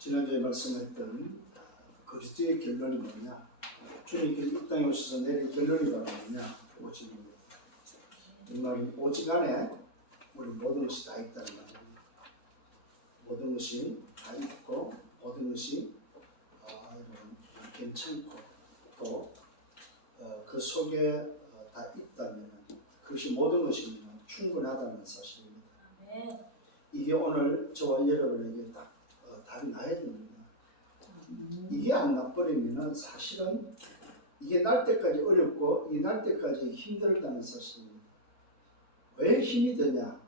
지난주에 말씀했던 그리스도의 결론이 뭐냐, 주님께서 이 땅에 오셔서 내린 결론이 바로 뭐냐, 오직입니다. 이 말이 오직 안에 우리 모든 것이 다 있다는 말입니다. 모든 것이 다 있고 모든 것이 괜찮고 또 그 속에 다 있다면 그것이 모든 것이 충분하다는 사실입니다. 이게 오늘 저와 여러분에게 딱 답이 나야 됩니다. 이게 안 나버리면 사실은 이게 날 때까지 어렵고 이게 날 때까지 힘들다는 사실입니다. 왜 힘이 드냐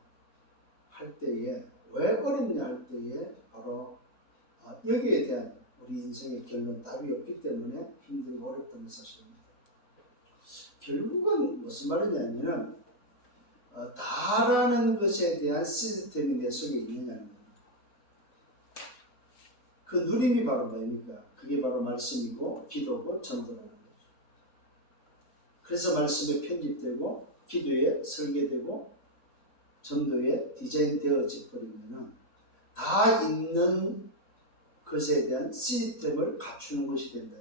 할 때에, 왜 어렵냐 할 때에 바로 여기에 대한 우리 인생의 결론, 답이 없기 때문에 힘들고 어렵다는 사실입니다. 결국은 무슨 말이냐면은 다라는 것에 대한 시스템이 내 속에 있느냐는 겁니다. 그 누림이 바로 뭐입니까? 그게 바로 말씀이고 기도고 전도라는 거죠. 그래서 말씀에 편집되고 기도에 설계되고 전도에 디자인되어져 버리면은 다 있는 것에 대한 시스템을 갖추는 것이 된다.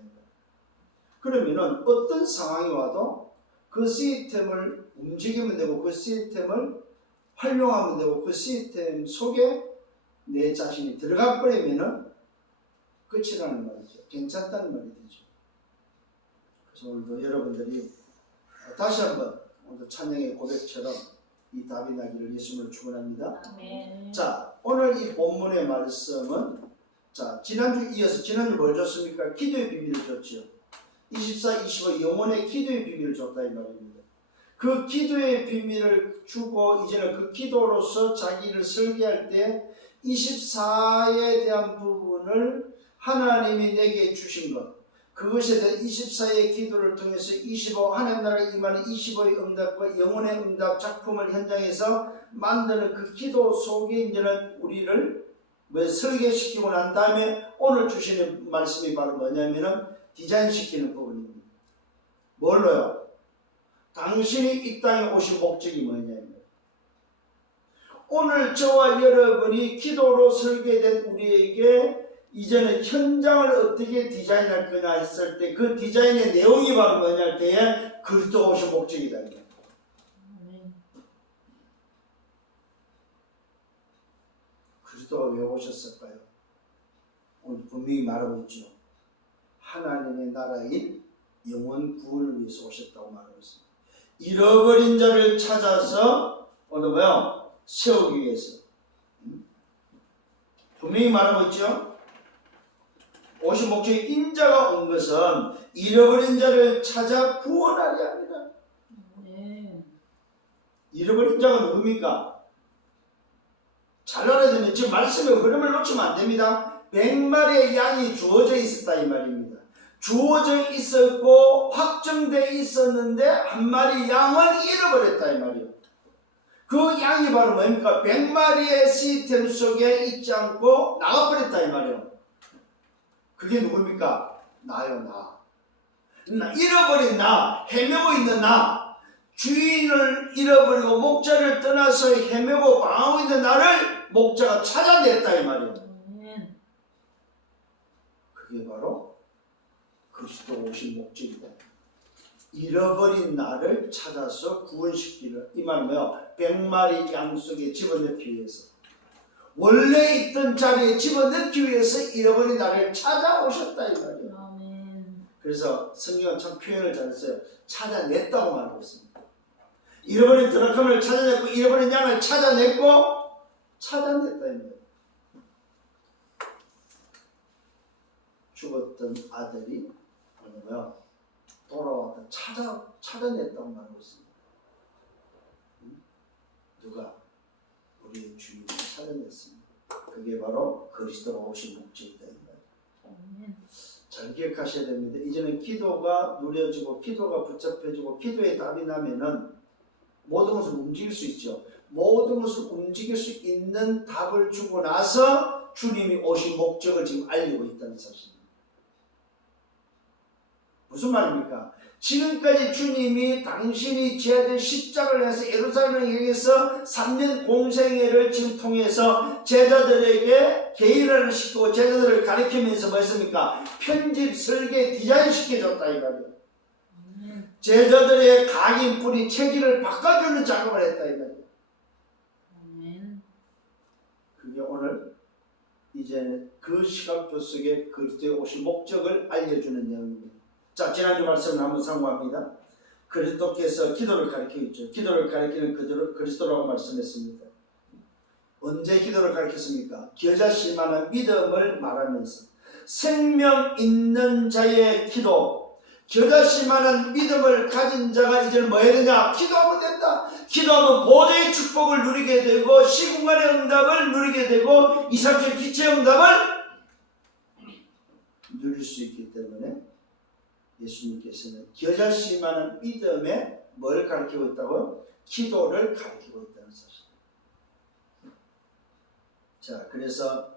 그러면은 어떤 상황이 와도 그 시스템을 움직이면 되고 그 시스템을 활용하면 되고 그 시스템 속에 내 자신이 들어가 버리면은 끝이라는 말이죠. 괜찮다는 말이 되죠. 그래서 오늘도 여러분들이 다시 한번 오늘 찬양의 고백처럼 이 답이 나기를 예수님을 축원합니다. 자, 오늘 이 본문의 말씀은 자, 지난주 이어서 지난주 뭘 줬습니까? 기도의 비밀을 줬죠. 24, 25 영혼의 기도의 비밀을 줬다 이 말입니다. 그 기도의 비밀을 주고 이제는 그 기도로서 자기를 설계할 때 24에 대한 부분을 하나님이 내게 주신 것, 그것에 대한 24의 기도를 통해서 25 하나님 나라에 임하는 25의 응답과 영혼의 응답 작품을 현장에서 만드는 그 기도 속에 이제는 우리를 설계시키고 난 다음에 오늘 주시는 말씀이 바로 뭐냐면은 디자인시키는 부분입니다. 뭘로요? 당신이 이 땅에 오신 목적이 뭐냐면 오늘 저와 여러분이 기도로 설계된 우리에게 이제는 현장을 어떻게 디자인할 거냐 했을 때 그 디자인의 내용이 바로 뭐냐 할 때에 그리스도 오신 목적이다. 그리스도가 왜 오셨을까요? 오늘 분명히 말하고 있죠. 하나님의 나라인 영원 구원을 위해서 오셨다고 말하고 있습니다. 잃어버린 자를 찾아서 오늘 뭐요? 세우기 위해서. 분명히 말하고 있죠. 오신 목적이 인자가 온 것은 잃어버린 자를 찾아 구원하려 합니다. 잃어버린 자가 누굽니까? 잘 알아야 되면 지금 말씀의 흐름을 놓치면 안 됩니다. 100마리의 양이 주어져 있었다 이 말입니다. 주어져 있었고 확정되어 있었는데 한 마리 양은 잃어버렸다 이 말이에요. 그 양이 바로 뭡니까? 100마리의 시스템 속에 있지 않고 나가버렸다 이 말이에요. 그게 누굽니까? 나요, 나. 잃어버린 나, 헤매고 있는 나, 주인을 잃어버리고 목자를 떠나서 헤매고 방황하고 있는 나를 목자가 찾아냈다 이 말이에요. 그게 바로 그리스도 오신 목적이다. 잃어버린 나를 찾아서 구원시키는 이 말은 뭐야? 100마리 양 속에 집어넣기 위해서, 원래 있던 자리에 집어넣기 위해서 잃어버린 나를 찾아오셨다 이 말이에요. 그래서 성경은 참 표현을 잘했어요. 찾아냈다고 말하고 있습니다. 잃어버린 드라크마를 찾아냈고 잃어버린 양을 찾아냈고 찾아냈다 이 말이에요. 죽었던 아들이 뭐냐 돌아왔다 찾아냈다고 말하고 있습니다. 누가? 우리의 주님을 찾아냈습니다. 그게 바로 그리스도가 오신 목적이다. 잘 기억하셔야 됩니다. 이제는 기도가 누려지고 기도가 붙잡혀지고 기도의 답이 나면은 모든 것을 움직일 수 있죠. 모든 것을 움직일 수 있는 답을 주고 나서 주님이 오신 목적을 지금 알리고 있다는 사실입니다. 무슨 말입니까? 지금까지 주님이 당신이 지어야 될 십자가를 해서 예루살렘에 향해서 3년 공생애를 지금 통해서 제자들에게 계율을 시키고 제자들을 가르치면서 뭐 했습니까? 편집, 설계, 디자인 시켜줬다 이 말이에요. 제자들의 각인, 뿌리, 체질을 바꿔주는 작업을 했다 이 말이에요. 그게 오늘 이제 그 시간표 속에 그리스도의 오신 목적을 알려주는 내용입니다. 자, 지난주 말씀을 한번 상고합니다. 그리스도께서 기도를 가르치고 있죠. 기도를 가르치는 그대로 그리스도라고 말씀했습니다. 언제 기도를 가르쳤습니까? 겨자씨만한 믿음을 말하면서 생명 있는 자의 기도, 겨자씨만한 믿음을 가진 자가 이제 뭐 해야 되냐? 기도하면 된다. 기도하면 보좌의 축복을 누리게 되고 시공간의 응답을 누리게 되고 이상적 빛의 응답을 누릴 수 있기 때문에 예수님께서는 겨자씨만한 믿음에 뭘 가르치고 있다고요? 기도를 가르치고 있다는 사실. 자, 그래서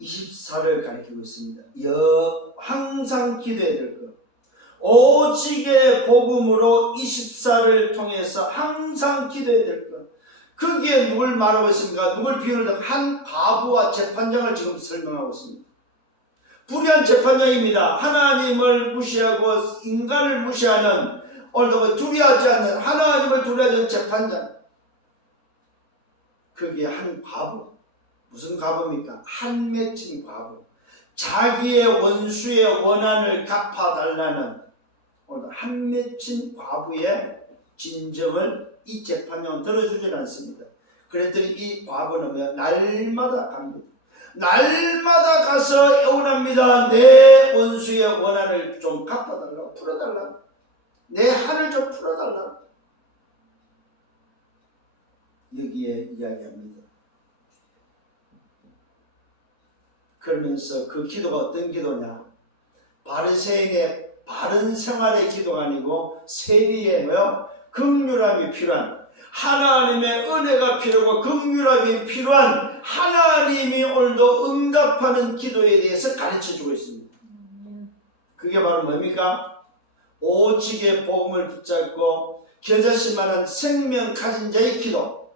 24를 가르치고 있습니다. 항상 기도해야 될 것. 오직의 복음으로 24를 통해서 항상 기도해야 될 것. 거기에 누굴 말하고 있습니까? 누굴 비유를 하고 한 과부와 재판장을 지금 설명하고 있습니다. 불의한 재판장입니다. 하나님을 무시하고 인간을 무시하는, 오늘도 두려워하지 않는, 하나님을 두려워하는 재판장. 그게 한 과부. 무슨 과부입니까? 한 맺힌 과부. 자기의 원수의 원한을 갚아달라는 오늘 한 맺힌 과부의 진정을 이 재판장은 들어주질 않습니다. 그랬더니 이 과부는 날마다 갑니다. 날마다 가서 애원합니다. 내 원수의 원한을 좀 갚아달라고, 풀어달라고, 내 한을 좀 풀어달라고. 여기에 이야기합니다. 그러면서 그 기도가 어떤 기도냐? 바리새인의 바른 생활의 기도가 아니고 세리의 뭐요? 긍휼함이 필요한, 하나님의 은혜가 필요하고 긍휼함이 필요한 하나님이 오늘도 응답하는 기도에 대해서 가르쳐주고 있습니다. 그게 바로 뭡니까? 오직의 복음을 붙잡고 겨자씨만한 생명 가진 자의 기도.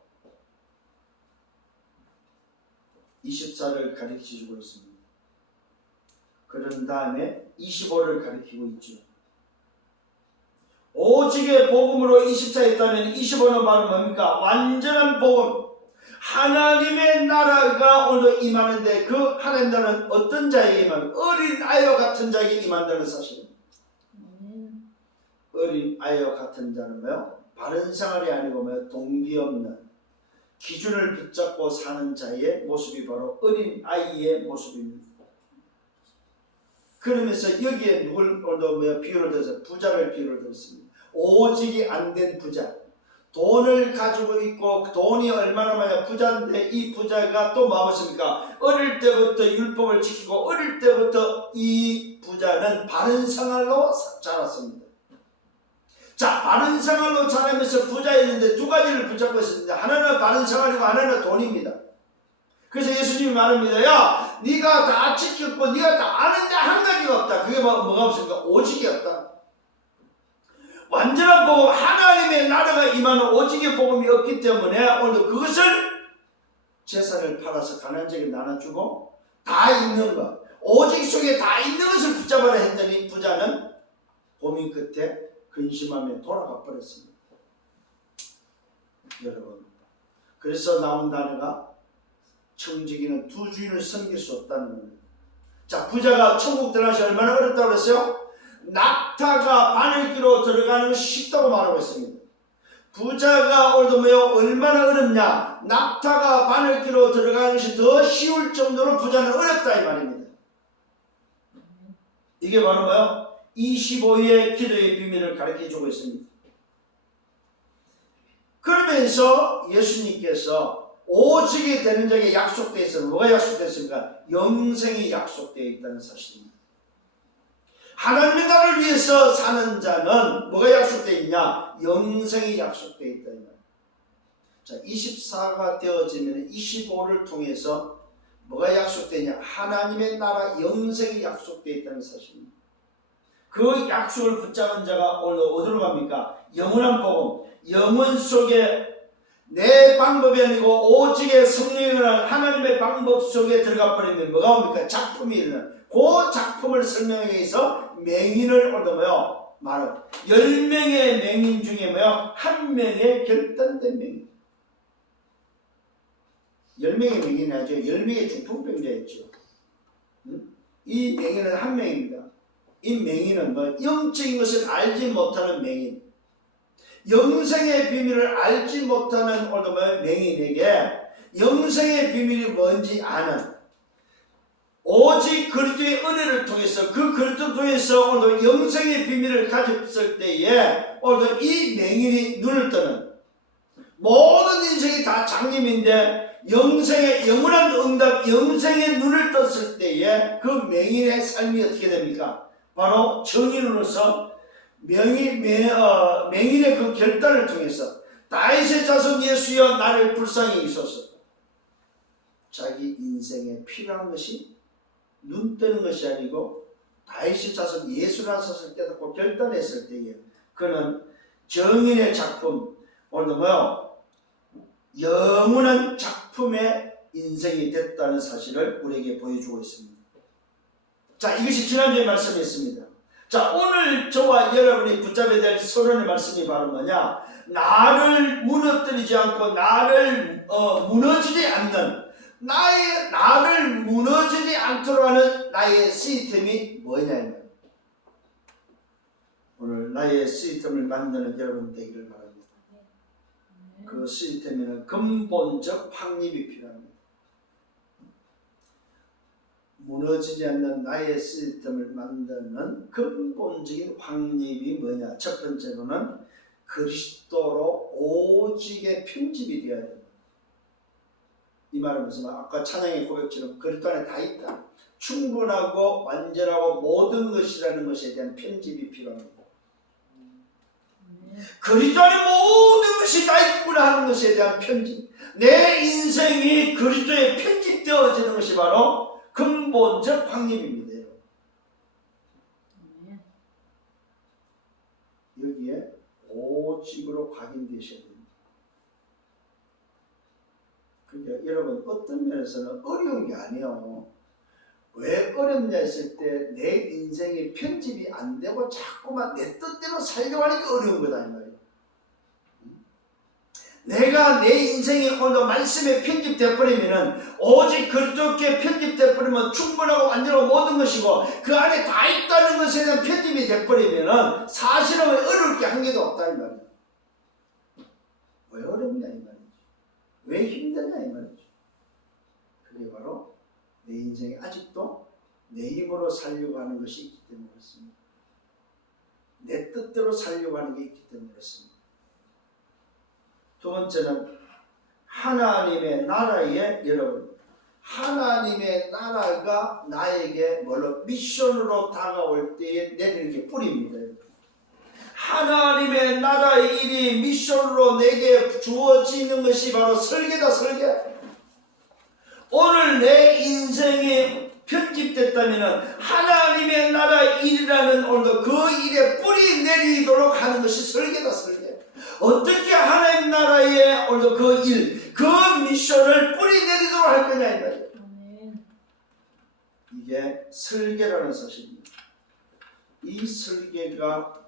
24를 가르쳐주고 있습니다. 그런 다음에 25를 가르치고 있죠. 오직의 복음으로 24에 있다면 25는 바로 뭡니까? 완전한 복음. 하나님의 나라가 오늘도 임하는데 그 하나님 나라는 어떤 자에게 임하는? 어린 아이와 같은 자에게 임한다는 사실입니다. 어린 아이와 같은 자는 뭐요? 바른 생활이 아니고 뭐요? 동기 없는, 기준을 붙잡고 사는 자의 모습이 바로 어린 아이의 모습입니다. 그러면서 여기에 누굴 오늘도 뭐요? 비유를 들어서 부자를 비유를 들었습니다. 오직이 안 된 부자. 돈을 가지고 있고 돈이 얼마나 많냐 부자인데 이 부자가 또 뭐하겠습니까? 어릴 때부터 율법을 지키고 어릴 때부터 이 부자는 바른 생활로 자랐습니다. 자, 바른 생활로 자라면서 부자였는데 두 가지를 붙잡고 있습니다. 하나는 바른 생활이고 하나는 돈입니다. 그래서 예수님이 말합니다. 야, 네가 다 지켰고 네가 다 아는데 한 가지가 없다. 그게 뭐가 없습니까? 오직이 없다. 완전한 복음, 하나님의 나라가 임하는 오직의 복음이 없기 때문에 오늘 그것을 재산을 팔아서 가난한 자에게 나눠주고 다 있는 것, 오직 속에 다 있는 것을 붙잡아라 했더니 부자는 고민 끝에 근심하며 돌아가 버렸습니다. 여러분, 그래서 나온 단어가 청지기는 두 주인을 섬길 수 없다는 겁니다. 자, 부자가 천국 들어가시 얼마나 어렵다고 그랬어요? 낙타가 바늘기로 들어가는 것이 쉽다고 말하고 있습니다. 부자가 오늘도 뭐요? 얼마나 어렵냐? 낙타가 바늘기로 들어가는 것이 더 쉬울 정도로 부자는 어렵다 이 말입니다. 이게 바로 뭐요? 25의 기도의 비밀을 가르쳐주고 있습니다. 그러면서 예수님께서 오직이 되는 자에게 약속되어 있습니다. 뭐가 약속되어 있습니까? 영생이 약속되어 있다는 사실입니다. 하나님의 나라를 위해서 사는 자는 뭐가 약속되어 있냐? 영생이 약속되어 있다. 자, 24가 되어지면 25를 통해서 뭐가 약속되냐? 하나님의 나라 영생이 약속되어 있다는 사실입니다. 그 약속을 붙잡은 자가 오늘 어디로 갑니까? 영원한 복음, 영원 속에 내 방법이 아니고 오직의 성령을 하나님의 방법 속에 들어가 버리면 뭐가 옵니까? 작품이 일어나. 그 작품을 설명하기 위해서 맹인을 얻어요. 말은 10명의 맹인 중에 뭐요? 한 명의 결단된 맹인. 10명의 맹인이 아니죠. 10명의 중풍병자였죠. 이 맹인은 한 명입니다. 이 맹인은 뭐 영적인 것을 알지 못하는 맹인, 영생의 비밀을 알지 못하는 맹인에게 영생의 비밀이 뭔지 아는, 오직 그리스도의 은혜를 통해서 그 그리스도를 통해서 오늘 영생의 비밀을 가졌을 때에 오늘 이 맹인이 눈을 뜨는, 모든 인생이 다 장님인데 영생의 영원한 응답, 영생의 눈을 떴을 때에 그 맹인의 삶이 어떻게 됩니까? 바로 정인으로서 맹인의 그 결단을 통해서 다윗의 자손 예수여 나를 불쌍히 여기소서. 자기 인생에 필요한 것이 눈 뜨는 것이 아니고 다윗의 자손 예수라는 것을 깨닫고 결단했을 때에 그는 정인의 작품, 오늘 영원한 작품의 인생이 됐다는 사실을 우리에게 보여주고 있습니다. 자, 이것이 지난주에 말씀이었습니다. 자, 오늘 저와 여러분이 붙잡아야 될 서론의 말씀이 바로 뭐냐? 나를 무너뜨리지 않고 나를 무너지지 않는, 나를 무너지지 않도록 하는 나의 시스템이 뭐냐? 오늘 나의 시스템을 만드는 여러분 되기를 바랍니다. 그 시스템에는 근본적 확립이 필요합니다. 무너지지 않는 나의 시스템을 만드는 근본적인 확립이 뭐냐? 첫 번째로는 그리스도로 오직의 편집이 되어야 됩니다. 이 말은 무슨 말? 아까 찬양의 고백처럼 그리스도 안에 다 있다. 충분하고 완전하고 모든 것이라는 것에 대한 편집이 필요합니다. 그리스도 안에 모든 것이 다 있구나 하는 것에 대한 편집. 내 인생이 그리스도에 편집되어지는 것이 바로 근본적 확립입니다. 여기에 오직으로 각인되셔야 됩니다. 그러니까 여러분 어떤 면에서는 어려운 게 아니에요. 왜 어렵냐 했을 때 내 인생이 편집이 안 되고 자꾸만 내 뜻대로 살려고 하니까 어려운 거다 이 말이에요. 내가 내 인생이 오늘 말씀에 편집되어 버리면은 오직 그렇게 편집되어 버리면 충분하고 완전하고 모든 것이고 그 안에 다 있다는 것에 대한 편집이 되어 버리면은 사실은 어려울 게 한 개도 없다 이 말이에요. 왜 어렵냐 이 말이죠. 왜 힘드냐 이 말이죠. 그게 바로 내 인생이 아직도 내 힘으로 살려고 하는 것이 있기 때문에 그렇습니다. 내 뜻대로 살려고 하는 게 있기 때문에 그렇습니다. 두 번째는 하나님의 나라에 여러분, 하나님의 나라가 나에게 뭘로 미션으로 다가올 때에 내리는 게 뿌리입니다. 하나님의 나라의 일이 미션으로 내게 주어지는 것이 바로 설계다 설계. 오늘 내 인생이 편집됐다면 하나님의 나라의 일이라는 오늘도 그 일에 뿌리 내리도록 하는 것이 설계다 설계. 어떻게 하나님 나라의 오늘도 그 일, 그 미션을 뿌리 내리도록 할 거냐 이 말이에요. 이게 설계라는 사실입니다. 이 설계가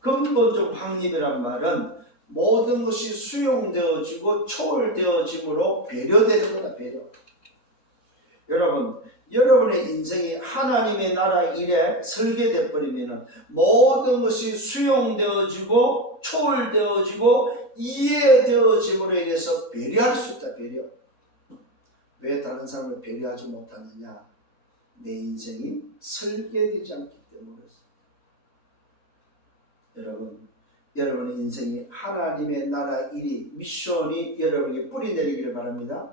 근본적 확립이란 말은 모든 것이 수용되어지고 초월되어짐으로 배려되는 거다. 배려. 여러분, 여러분의 인생이 하나님의 나라 일에 설계되어 버리면 모든 것이 수용되어지고 초월되어지고 이해되어짐으로 인해서 배려할 수 있다. 배려. 왜 다른 사람을 배려하지 못하느냐? 내 인생이 설계되지 않기 때문에 그렇습니다. 여러분의 인생이 하나님의 나라 일이 미션이 여러분에게 뿌리 내리기를 바랍니다.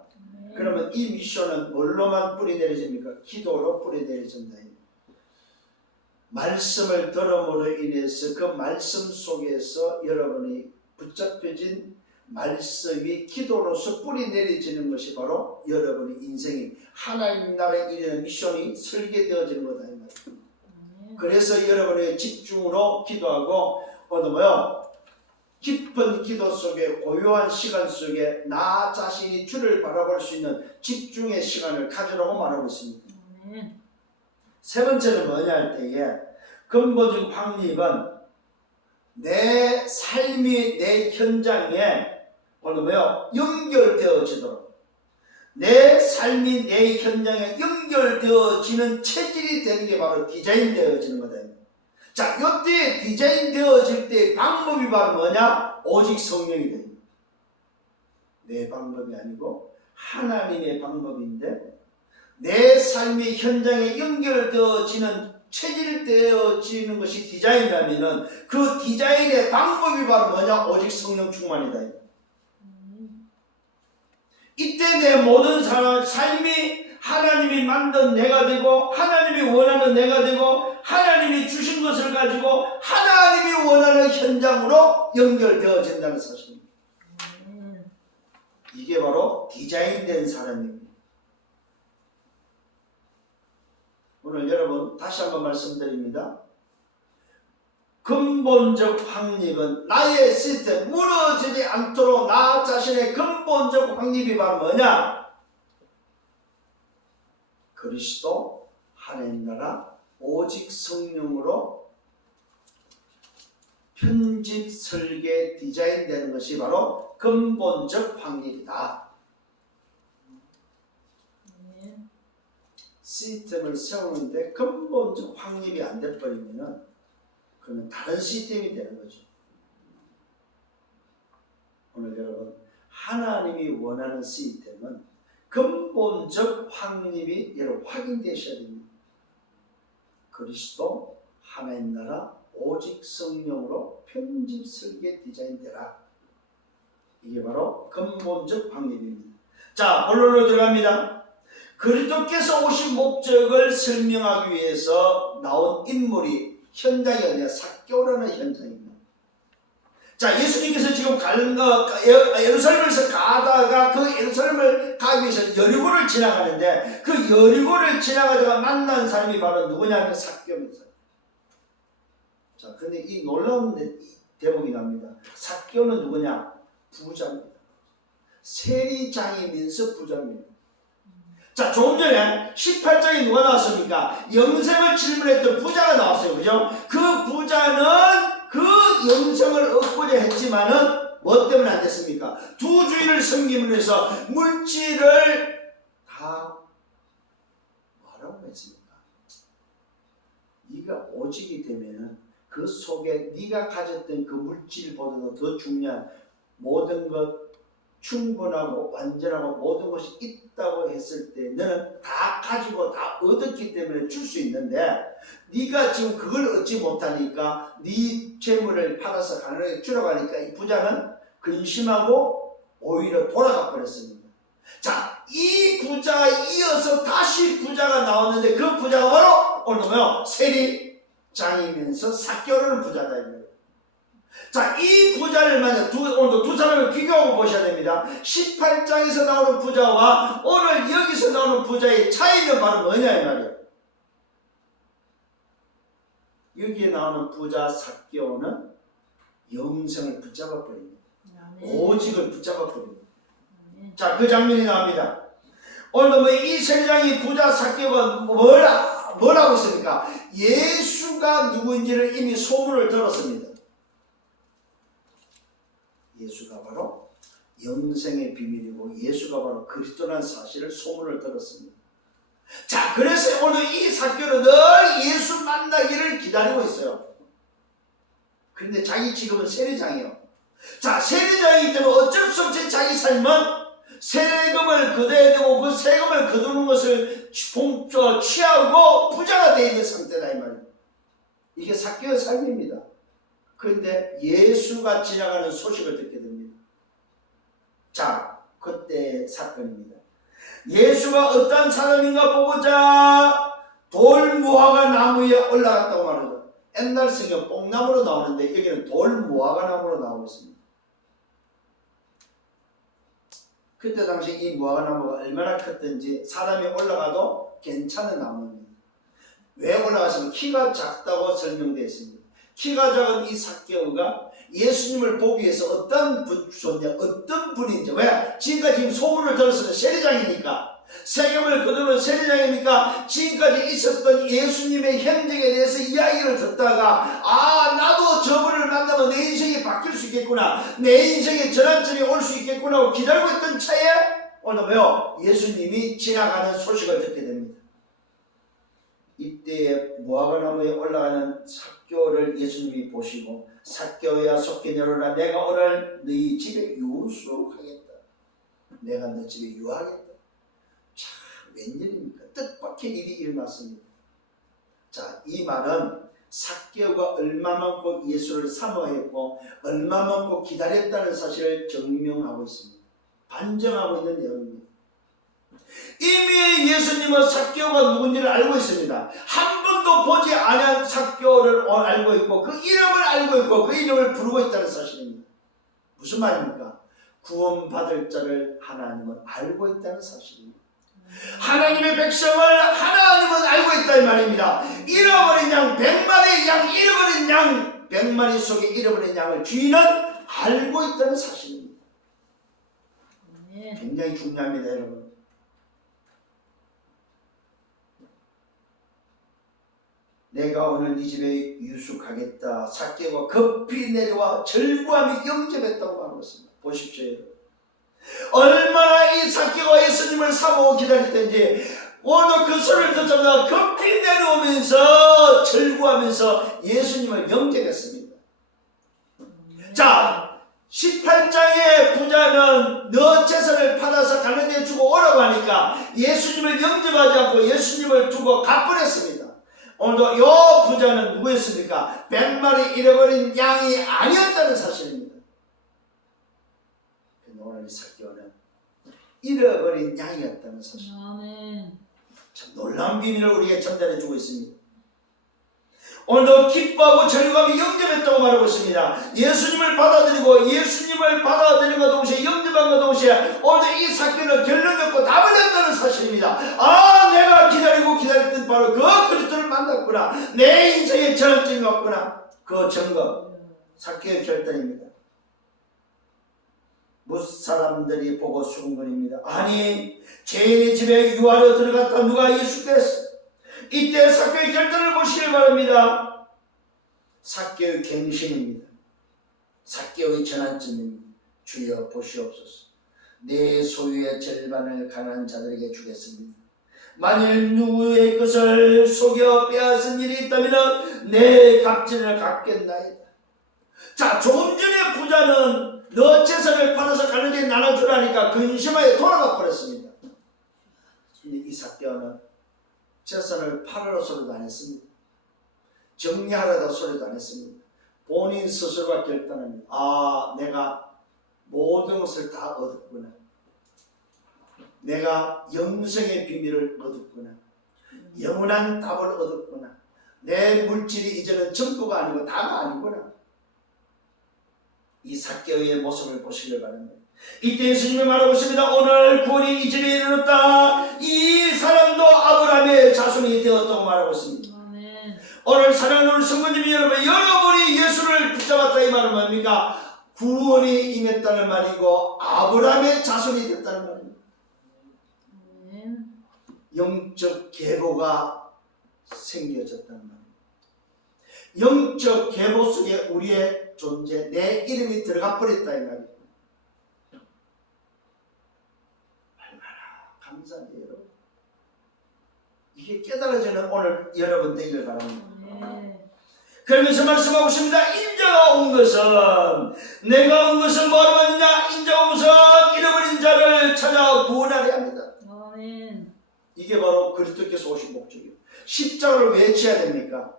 그러면 이 미션은 뭘로만 뿌리 내려집니까? 기도로 뿌리 내려진다. 말씀을 들음으로 인해서 그 말씀 속에서 여러분이 붙잡혀진 말씀이 기도로서 뿌리 내려지는 것이 바로 여러분의 인생이 하나님 나라의 일이라는 미션이 설계되어지는 거다. 그래서 여러분의 집중으로 기도하고 오늘 뭐요? 깊은 기도 속에 고요한 시간 속에 나 자신이 주를 바라볼 수 있는 집중의 시간을 가지라고 말하고 있습니다. 세 번째는 뭐냐 할 때에 근본적 확립은 내 삶이 내 현장에 오늘 뭐요? 연결되어지도록 내 삶이 내 현장에 연결되어지는 체질이 되는 게 바로 디자인되어지는 거다. 자, 이때 디자인되어질 때의 방법이 바로 뭐냐? 오직 성령이 됩니다. 내 방법이 아니고 하나님의 방법인데 내 삶이 현장에 연결되어지는 체질되어지는 것이 디자인이라면은 그 디자인의 방법이 바로 뭐냐? 오직 성령 충만이다. 이때 내 모든 삶이 하나님이 만든 내가 되고 하나님이 원하는 내가 되고 하나님이 주신 것을 가지고 하나님이 원하는 현장으로 연결되어진다는 사실입니다. 이게 바로 디자인된 사람입니다. 오늘 여러분 다시 한번 말씀드립니다. 근본적 확립은 나의 시스템 무너지지 않도록 나 자신의 근본적 확립이 바로 뭐냐? 그리스도 하나님 나라 오직 성령으로 편집 설계 디자인되는 것이 바로 근본적 확립이다. 시스템을 세우는데 근본적 확립이 안 돼버리면은 그는 다른 시스템이 되는 거죠. 오늘 여러분 하나님이 원하는 시스템은 근본적 확립이 여러분 확인되셔야 됩니다. 그리스도 하나님 나라 오직 성령으로 편집 설계 디자인되라. 이게 바로 근본적 확립입니다. 자, 본론으로 들어갑니다. 그리스도께서 오신 목적을 설명하기 위해서 나온 인물이 현장이 아니라 삭개오라는 현장입니다. 자, 예수님께서 지금 예루살렘에서 가다가 그 예루살렘을 가기 위해서 여리고를 지나가는데 그 여리고를 지나가다가 만난 사람이 바로 누구냐 하면 삭개오입니다. 자, 근데 이 놀라운 대목이 납니다. 삭개오는 누구냐? 부자입니다. 세리장이면서 부자입니다. 자, 조금 전에 18장에 누가 나왔습니까? 영생을 질문했던 부자가 나왔어요. 그죠? 그 부자는 그 영생을 얻고자 했지만은 뭐 때문에 안 됐습니까? 두 주인을 섬김으로 해서 물질을 다 뭐라고 했습니까? 네가 오직이 되면은 그 속에 네가 가졌던 그 물질보다도 더 중요한 모든 것 충분하고 완전하고 모든 것이 있다고 했을 때 너는 다 가지고 다 얻었기 때문에 줄 수 있는데 네가 지금 그걸 얻지 못하니까 네 재물을 팔아서 가난하게 줄여가니까 이 부자는 근심하고 오히려 돌아가 버렸습니다. 자, 이 부자에 이어서 다시 부자가 나왔는데 그 부자가 바로 오늘 뭐요? 세리장이면서 삭개오라는 부자다. 자, 이 부자를 만약 오늘도 두 사람을 비교하고 보셔야 됩니다. 18장에서 나오는 부자와 오늘 여기서 나오는 부자의 차이는 바로 뭐냐 이 말이에요. 여기에 나오는 부자 삭개오는 영생을 붙잡아 버립니다. 오직을 붙잡아 버립니다. 자, 그 장면이 나옵니다. 오늘 뭐 이 세리장이 부자 삭개오가 뭐라고 했습니까? 예수가 누구인지를 이미 소문을 들었습니다. 예수가 바로 영생의 비밀이고 예수가 바로 그리스도라는 사실을 소문을 들었습니다. 자, 그래서 오늘 이 삭개오는 늘 예수 만나기를 기다리고 있어요. 그런데 자기 직업은 세리장이에요. 자, 세리장이기 때문에 어쩔 수 없이 자기 삶은 세금을 거둬야 되고 그 세금을 거두는 것을 취하고 부자가 되어 있는 상태다 이 말이에요. 이게 삭개오의 삶입니다. 그런데 예수가 지나가는 소식을 듣게 됩니다. 자, 그때의 사건입니다. 예수가 어떤 사람인가 보고자 돌무화과 나무에 올라갔다고 말하죠. 옛날 성경 뽕나무로 나오는데 여기는 돌무화과 나무로 나오고 있습니다. 그때 당시 이 무화과 나무가 얼마나 컸든지 사람이 올라가도 괜찮은 나무입니다. 왜 올라가시면 키가 작다고 설명되어 있습니다. 키가 작은 이 삭개오가 예수님을 보기 위해서 어떤 어떤 분인지, 왜? 지금까지 소문을 들었으면 세리장이니까, 세겜을 거두는 세리장이니까 지금까지 있었던 예수님의 행적에 대해서 이야기를 듣다가, 아, 나도 저분을 만나면 내 인생이 바뀔 수 있겠구나, 내 인생에 전환점이 올 수 있겠구나 하고 기다리고 있던 차에 오늘 왜요? 예수님이 지나가는 소식을 듣게 됩니다. 이때 무화과나무에 올라가는 삭개오를 예수님이 보시고, 삭개오야 속히 내려오라, 내가 오늘 너희 집에 유숙하겠다, 내가 너 집에 유하겠다. 참 웬일입니까? 뜻밖의 일이 일어났습니다. 자, 이 말은 삭개오가 얼마만큼 예수를 사모했고 얼마만큼 기다렸다는 사실을 증명하고 있습니다. 반증하고 있는 내용입니다. 이미 예수님은 삭개오가 누군지를 알고 있습니다. 한 번도 보지 않은 삭개오를 알고 있고 그 이름을 알고 있고 그 이름을 부르고 있다는 사실입니다. 무슨 말입니까? 구원받을 자를 하나님은 알고 있다는 사실입니다. 하나님의 백성을 하나님은 알고 있다는 말입니다. 잃어버린 양, 100마리의 양, 잃어버린 양, 100마리 속에 잃어버린 양을 주인은 알고 있다는 사실입니다. 굉장히 중요합니다, 여러분. 내가 오늘 이 집에 유숙하겠다. 삭개오가 급히 내려와 절구함이 영접했다고 하는 것입니다. 보십시오, 여러분. 얼마나 이 삭개오가 예수님을 사모하고 기다렸던지 오늘 그 소리를 듣자마자 급히 내려오면서 절구하면서 예수님을 영접했습니다. 자, 18장의 부자는 너 재산을 팔아서 가는 데 주고 오라고 하니까 예수님을 영접하지 않고 예수님을 두고 가버렸습니다. 오늘도 이 부자는 누구였습니까? 100마리 잃어버린 양이 아니었다는 사실입니다. 오늘 이 삭개오는 잃어버린 양이었다는 사실. 참 놀라운 비밀을 우리에게 전달해 주고 있습니다. 오늘도 기뻐하고 절감이 영접했다고 말하고 있습니다. 예수님을 받아들임과 동시에 영접함과 동시에 오늘 이 삭개오는 결론 없고 답을 냈다는 사실입니다. 아, 내가 기다렸던 바로 그 그리스도를 만났구나, 내 인생의 전환점이 왔구나. 그 증거, 삭개오의 결단입니다. 무사람들이 보고 수군거립니다. 아니, 죄인의 집에 유하러 들어갔다 누가 예수께서. 이때 삭개오의 결단을 보시길 바랍니다. 삭개오의 갱신입니다. 삭개오의 전환점입니다. 주여 보시옵소서. 내 소유의 절반을 가난한 자들에게 주겠습니다. 만일 누구의 것을 속여 빼앗은 일이 있다면 내 값진을 갚겠나이다. 자, 조금 전에 부자는 너 재산을 팔아서 가는 데 나눠주라니까 근심하여 돌아가 버렸습니다. 근데 이 삭개오는 재산을 팔으러서도 안 했습니다. 정리하려다 소리도 안 했습니다. 본인 스스로가 결단합니다. 아, 내가 모든 것을 다 얻었구나. 내가 영생의 비밀을 얻었구나. 영원한 답을 얻었구나. 내 물질이 이제는 전부가 아니고 다가 아니구나. 이 삭개오의 모습을 보시길 바랍니다. 이때 예수님이 말하고 있습니다. 오늘 구원이 이 집에 이르렀다. 이 사람도 아브라함의 자손이 되었다고 말하고 있습니다. 아멘. 오늘 사랑하는 성도님 여러분, 여러분이 예수를 붙잡았다 이 말은 뭡니까? 구원이 임했다는 말이고 아브라함의 자손이 됐다는 말입니다. 아멘. 영적 계보가 생겨졌다는 말입니다. 영적 계보 속에 우리의 존재, 내 이름이 들어가 버렸다 이 말이에요. 얼마나 감사해요, 여러분. 이게 깨달아지는 오늘 여러분 되기를 바랍니다. 그러면서 말씀하고 있습니다. 인자가 온 것은, 내가 온 것은 뭐하러 왔느냐? 인자가 온 것은 잃어버린 자를 찾아 구원하려 합니다. 이게 바로 그리스도께서 오신 목적이에요. 십자가를 왜 지어야 됩니까?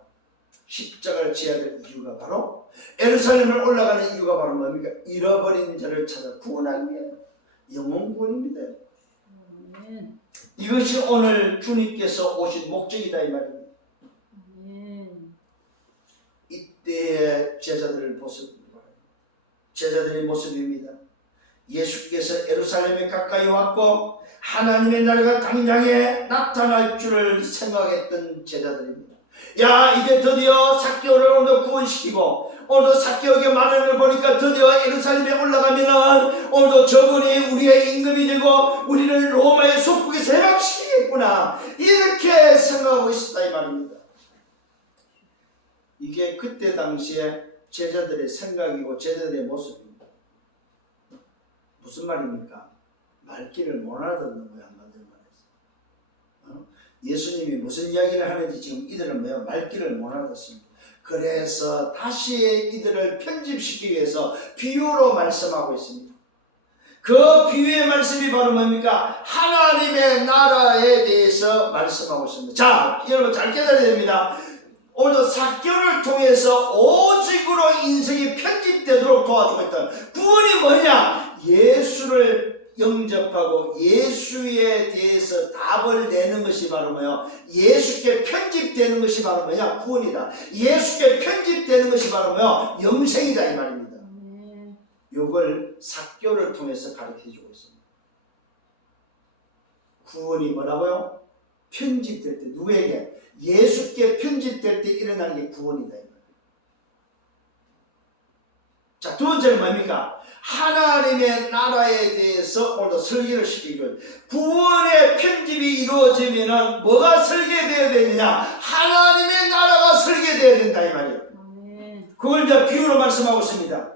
십자가를 지어야 될 이유가 바로, 예루살렘을 올라가는 이유가 바로 뭡니까? 잃어버린 자를 찾아 구원하기 위해 영혼구원입니다. 이것이 오늘 주님께서 오신 목적이다 이 말입니다. 이때의 제자들의 모습입니다. 예수께서 예루살렘에 가까이 왔고 하나님의 나라가 당장에 나타날 줄을 생각했던 제자들입니다. 야, 이제 드디어 삭개오를 오늘 구원시키고 오늘도 삭개오에게 말하는 걸 보니까 드디어 예루살렘에 올라가면은 오늘도 저분이 우리의 임금이 되고 우리를 로마의 속국에서 해방시키겠구나, 이렇게 생각하고 있었다 이 말입니다. 이게 그때 당시에 제자들의 생각이고 제자들의 모습입니다. 무슨 말입니까? 말귀를 못 알아듣는 거야, 한마디로 말해서. 예수님이 무슨 이야기를 하는지 지금 이들은 말귀를 못 알아듣습니다. 그래서 다시 이들을 편집시키기 위해서 비유로 말씀하고 있습니다. 그 비유의 말씀이 바로 뭡니까? 하나님의 나라에 대해서 말씀하고 있습니다. 자, 여러분 잘 깨달아야 됩니다. 오늘도 삭개오를 통해서 오직으로 인생이 편집되도록 도와주고 있다. 구원이 뭐냐? 예수를 영접하고 예수에 대해서 답을 내는 것이 바로 뭐예요? 예수께 편집되는 것이 바로 뭐냐? 구원이다. 예수께 편집되는 것이 바로 뭐예요? 영생이다 이 말입니다. 이걸 삭개오를 통해서 가르쳐주고 있습니다. 구원이 뭐라고요? 편집될 때 누구에게? 예수께 편집될 때 일어나는 게 구원이다 이 말이에요. 자, 두 번째는 뭡니까? 하나님의 나라에 대해서 오늘도 설계를 시키고, 구원의 편집이 이루어지면 뭐가 설계되어야 되느냐? 하나님의 나라가 설계되어야 된다 이 말이에요. 그걸 이제 비유로 말씀하고 있습니다.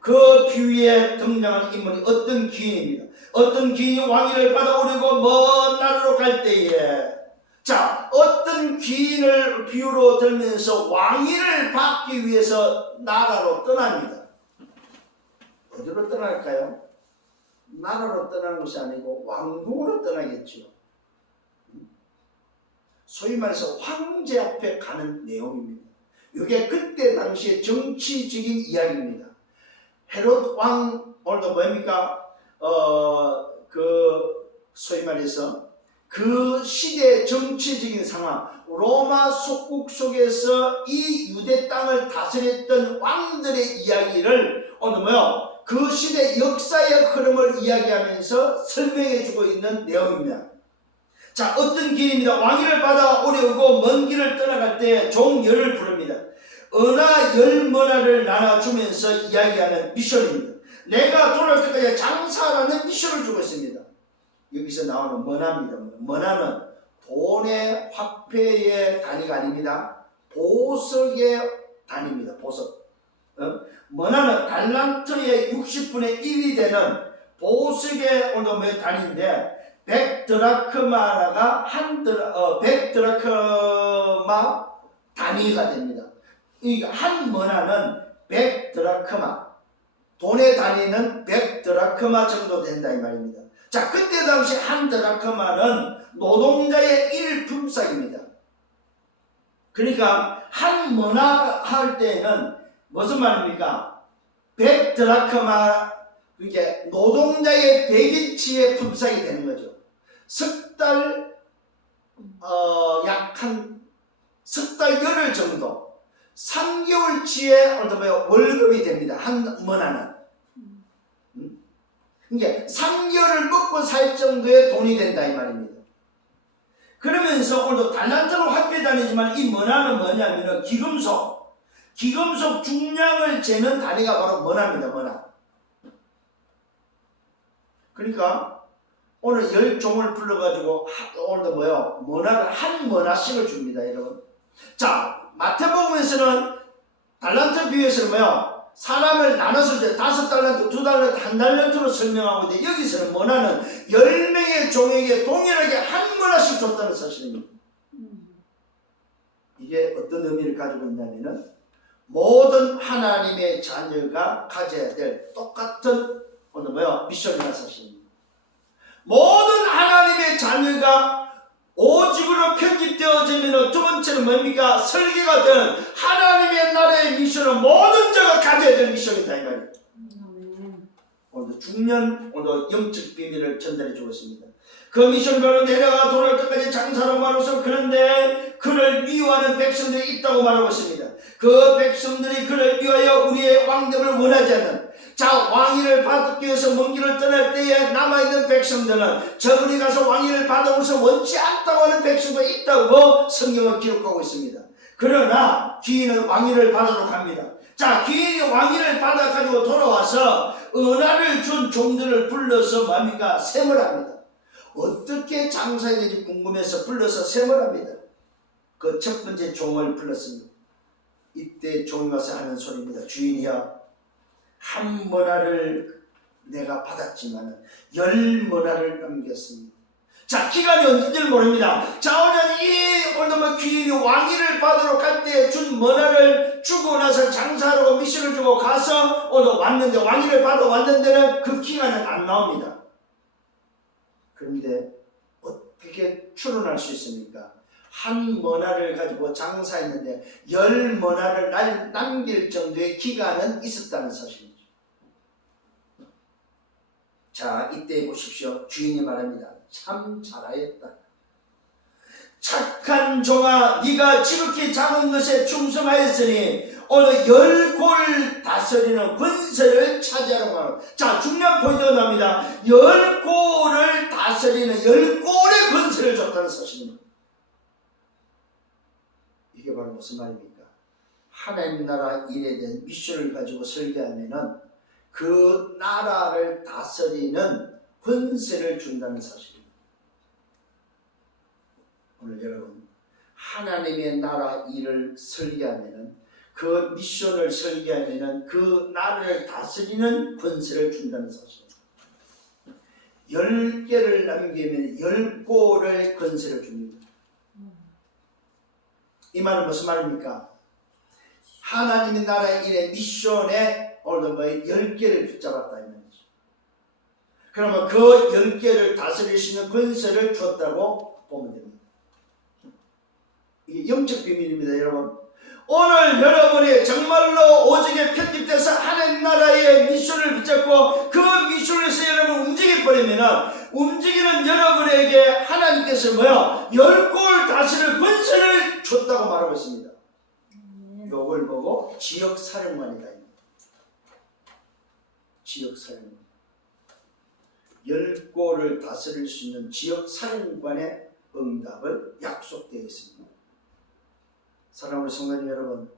그 비유에 등장하는 인물이 어떤 귀인입니다. 어떤 귀인이 왕위를 받아오려고 먼 나라로 갈 때에, 자, 어떤 귀인을 비유로 들면서 왕위를 받기 위해서 나라로 떠납니다. 어디로 떠날까요? 나라로 떠나는 것이 아니고 왕궁으로 떠나겠죠. 소위 말해서 황제 앞에 가는 내용입니다. 이게 그때 당시의 정치적인 이야기입니다. 헤롯 왕, 오늘도 뭡니까? 소위 말해서 그 시대의 정치적인 상황, 로마 속국 속에서 이 유대 땅을 다스렸던 왕들의 이야기를 오늘 그 시대 역사의 흐름을 이야기하면서 설명해주고 있는 내용입니다. 자, 어떤 길입니다. 왕위를 받아 오려고 먼 길을 떠나갈 때 종 열을 부릅니다. 은하 10머나를 나눠주면서 이야기하는 미션입니다. 내가 돌아올 때까지 장사하라는 미션을 주고 있습니다. 여기서 나오는 머나입니다. 머나는 돈의 화폐의 단위가 아닙니다. 보석의 단위입니다. 보석. 머나는 달란트의 60분의 1이 되는 보석의 오늘 단위인데 100드라크마가 100드라크마 단위가 됩니다. 한 머나는 100드라크마, 돈의 단위는 100드라크마 정도 된다 이 말입니다. 자, 그때 당시 한 드라크마는 노동자의 일품삯입니다. 그러니까 한 머나 할 때는 무슨 말입니까? 100드라크마, 이게 노동자의 100일치의 품삯이 되는 거죠. 석 달, 석 달 열흘 정도, 3개월치의 월급이 됩니다. 한 머나는. 이게 3개월을 먹고 살 정도의 돈이 된다 이 말입니다. 그러면서 오늘도 달란트로 학교에 다니지만 이 머나는 뭐냐면 기금속 중량을 재는 단위가 바로 머나입니다. 머나. 그러니까 오늘 10종을 불러가지고 오늘도 머나를 한 머나씩을 줍니다 여러분. 자, 마태복음에서는 달란트 비유에서는 사람을 나눠서 5달란트, 2달란트, 1달란트로 설명하고 있는데 여기서는 머나는 10명의 종에게 동일하게 한 머나씩 줬다는 사실입니다. 이게 어떤 의미를 가지고 있냐면은 모든 하나님의 자녀가 가져야 될 똑같은 미션이라는 사실입니다. 모든 하나님의 자녀가 오직으로 편집되어지면 두 번째는 뭡니까? 설계가 된 하나님의 나라의 미션은 모든 자가 가져야 될 미션이다 이 말이에요. 오늘도 중년, 오늘도 영적 비밀을 전달해 주었습니다. 그 미션 바로 내려가 돌아올 때까지 장사로 말해서, 그런데 그를 미워하는 백성들이 있다고 말하고 있습니다. 그 백성들이 그를 위하여 우리의 왕됨을 원하지 않는, 자, 왕위를 받기 위해서 먼 길을 떠날 때에 남아있는 백성들은 저분이 가서 왕위를 받아오면서 원치 않다고 하는 백성도 있다고 성경은 기록하고 있습니다. 그러나 귀인은 왕위를 받으러 갑니다. 자, 귀인이 왕위를 받아가지고 돌아와서 은하를 준 종들을 불러서 뭡니까? 셈을 합니다. 어떻게 장사했는지 궁금해서 불러서 셈을 합니다. 그 첫 번째 종을 불렀습니다. 이때 종이 와서 하는 소리입니다. 주인이야, 한 머나를 내가 받았지만 10머나를 남겼습니다. 자, 기간이 언제인지를 모릅니다. 자, 오늘 귀인이 왕위를 받으러 갈 때 준 머나를 주고 나서 장사하라고 미션을 주고 가서 오늘 왔는데, 왕위를 받아 왔는데는 그 기간은 안 나옵니다. 그런데 어떻게 추론할 수 있습니까? 한 머나를 가지고 장사했는데 10머나를 남길 정도의 기간은 있었다는 사실이죠. 자, 이때 보십시오. 주인이 말합니다. 참 잘하였다. 착한 종아, 네가 지극히 작은 것에 충성하였으니 오늘 10골 다스리는 권세를 차지하라고 합니다. 자, 중요한 포인트가 나옵니다. 10골을 다스리는 10골의 권세를 줬다는 사실입니다. 이게 바로 무슨 말입니까? 하나님 나라 일에 대한 미션을 가지고 설계하면은 그 나라를 다스리는 권세를 준다는 사실입니다. 오늘 여러분, 하나님의 나라 일을 설계하면은, 그 미션을 설계하면은 그 나라를 다스리는 권세를 준다는 사실입니다. 10개를 남기면 10골의 권세를 줍니다. 이 말은 무슨 말입니까? 하나님의 나라 일의 미션에 오늘 10개를 붙잡았다 이 말이죠. 그러면 그 10개를 다스릴 수 있는 권세를 주었다고 보면 됩니다. 이게 영적 비밀입니다, 여러분. 오늘 여러분이 정말로 오직에 편집돼서 하나님 나라의 미션을 붙잡고 그 미션에서 여러분 움직여버리면 움직이는 여러분에게 하나님께서 뭐요? 10골 다스릴 권세를 줬다고 말하고 있습니다. 요걸 보고 지역사령관이다. 지역사령관. 10골을 다스릴 수 있는 지역사령관의 응답을 약속되어 있습니다. 사랑하는 성도님 여러분,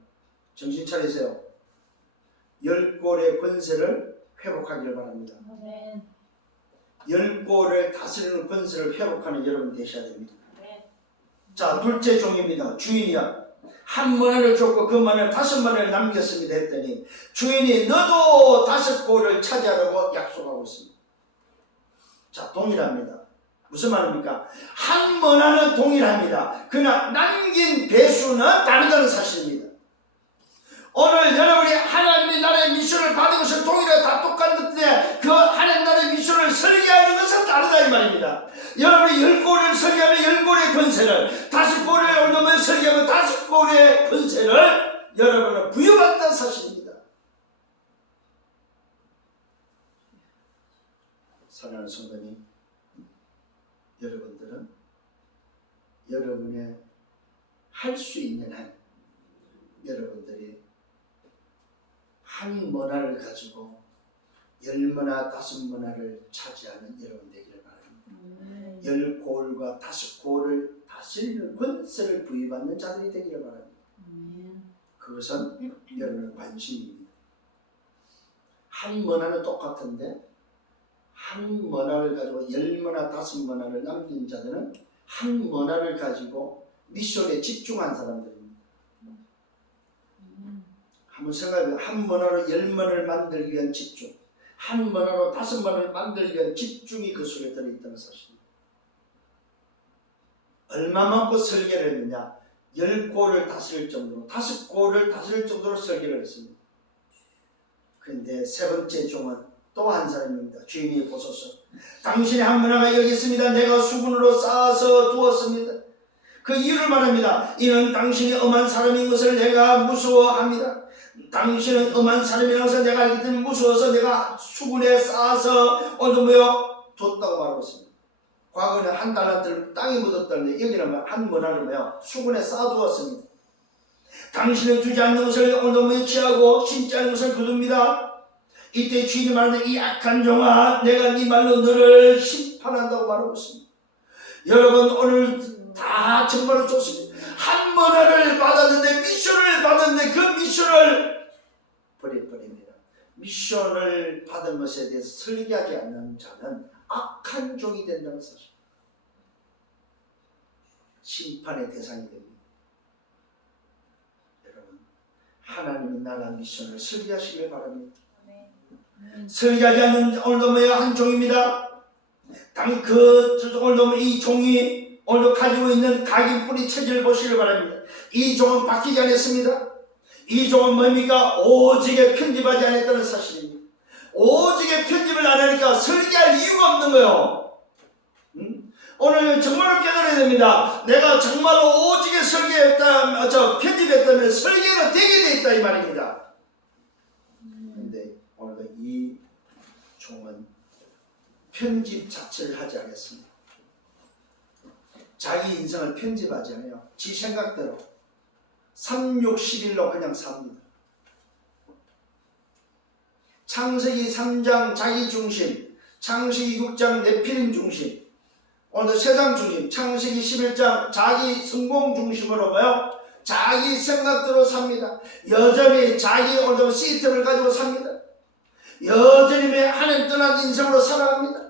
정신 차리세요. 10골의 권세를 회복하기를 바랍니다. 10골을 다스리는 권세를 회복하는 여러분 되셔야 됩니다. 자, 둘째 종입니다. 주인이야, 한 머나를 줬고 그 머나를 5머나를 남겼습니다 했더니 주인이 너도 5골을 차지하라고 약속하고 있습니다. 자, 동일합니다. 무슨 말입니까? 한 머나는 동일합니다. 그러나 남긴 배수는 다르다는 사실입니다. 오늘 여러분이 하나님의 나라의 미션을 받은 것은 동일하고 다 똑같은데 그 하나님 나라의 미션을 설계하는 것은 다르다 이 말입니다. 여러분이 10골을 설계하면 10골의 권세를, 5골을 얻으면 설계하면 5골의 권세를 여러분은 부여받는 사실입니다. 사랑하는 성도님, 여러분들은 여러분의 할 수 있는 한 여러분들이 한 머나를 가지고 10머나 5머나를 차지하는 여러분 되기를 바랍니다. 10골과 5골을 다스리는 권세를 부여받는 자들이 되기를 바랍니다. 그것은 여러분의 관심입니다. 한 머나는 똑같은데 한 머나를 가지고 10머나 5머나를 남긴 자들은 한 머나를 가지고 미션에 집중한 사람들입니다. 한번 생각해보세요. 한 머나로 10머나를 만들기 위한 집중, 한 머나로 5머나를 만들기 위한 집중이 그 속에 들어있다는 사실입니다. 얼마만큼 설계를 했느냐? 10골을 다스릴 정도로, 5골을 다스릴 정도로 설계를 했습니다. 그런데 세 번째 종은 또 한 사람입니다. 주인이 보소서, 당신의 한 머나가 여기 있습니다. 내가 수군으로 쌓아서 두었습니다. 그 이유를 말합니다. 이는 당신이 엄한 사람인 것을 내가 무서워합니다. 당신은 엄한 사람이라는 것을 내가 알기 때문에 무서워서 내가 수군에 쌓아서 뒀다고 말하고 있습니다. 과거에는 한 달란트를 땅에 묻었다는데 여기는 한 머나를 수군에 쌓아두었습니다. 당신은 두지 않는 것을 취하고 신지 않는 것을 거둡니다. 이때 주인이 말하는 이 악한 종아 내가 네 말로 너를 심판한다고 말하고 있습니다. 여러분 오늘 다 정말로 좋습니다. 한 번을 받았는데 미션을 받았는데 그 미션을 버려버립니다. 미션을 받은 것에 대해서 설계하지 않는 자는 악한 종이 된다는 사실. 심판의 대상이 됩니다. 여러분 하나님이 나간 미션을 설계하시길 바랍니다. 설계하지 않는 오늘도 뭐야 한 종입니다. 오늘도 이 종이 오늘도 가지고 있는 각인뿌리 체질을 보시길 바랍니다. 이 종은 바뀌지 않았습니다. 이 종은 뭡니까? 오직에 편집하지 않았다는 사실입니다. 오직에 편집을 안 하니까 설계할 이유가 없는 거예요. 오늘 정말로 깨달아야 됩니다. 내가 정말로 오직에 편집했다면 설계가 되게 돼 있다 이 말입니다. 그런데 오늘 이 종은 편집 자체를 하지 않았습니다. 자기 인생을 편집하지 않아요. 지 생각대로 3, 6, 11로 그냥 삽니다. 창세기 3장 자기 중심, 창세기 6장 네피림 중심, 오늘 세상 중심, 창세기 11장 자기 성공 중심으로 뭐요? 자기 생각대로 삽니다. 여전히 자기 오늘 시스템을 가지고 삽니다. 여전히 하나님 떠난 인생으로 살아갑니다.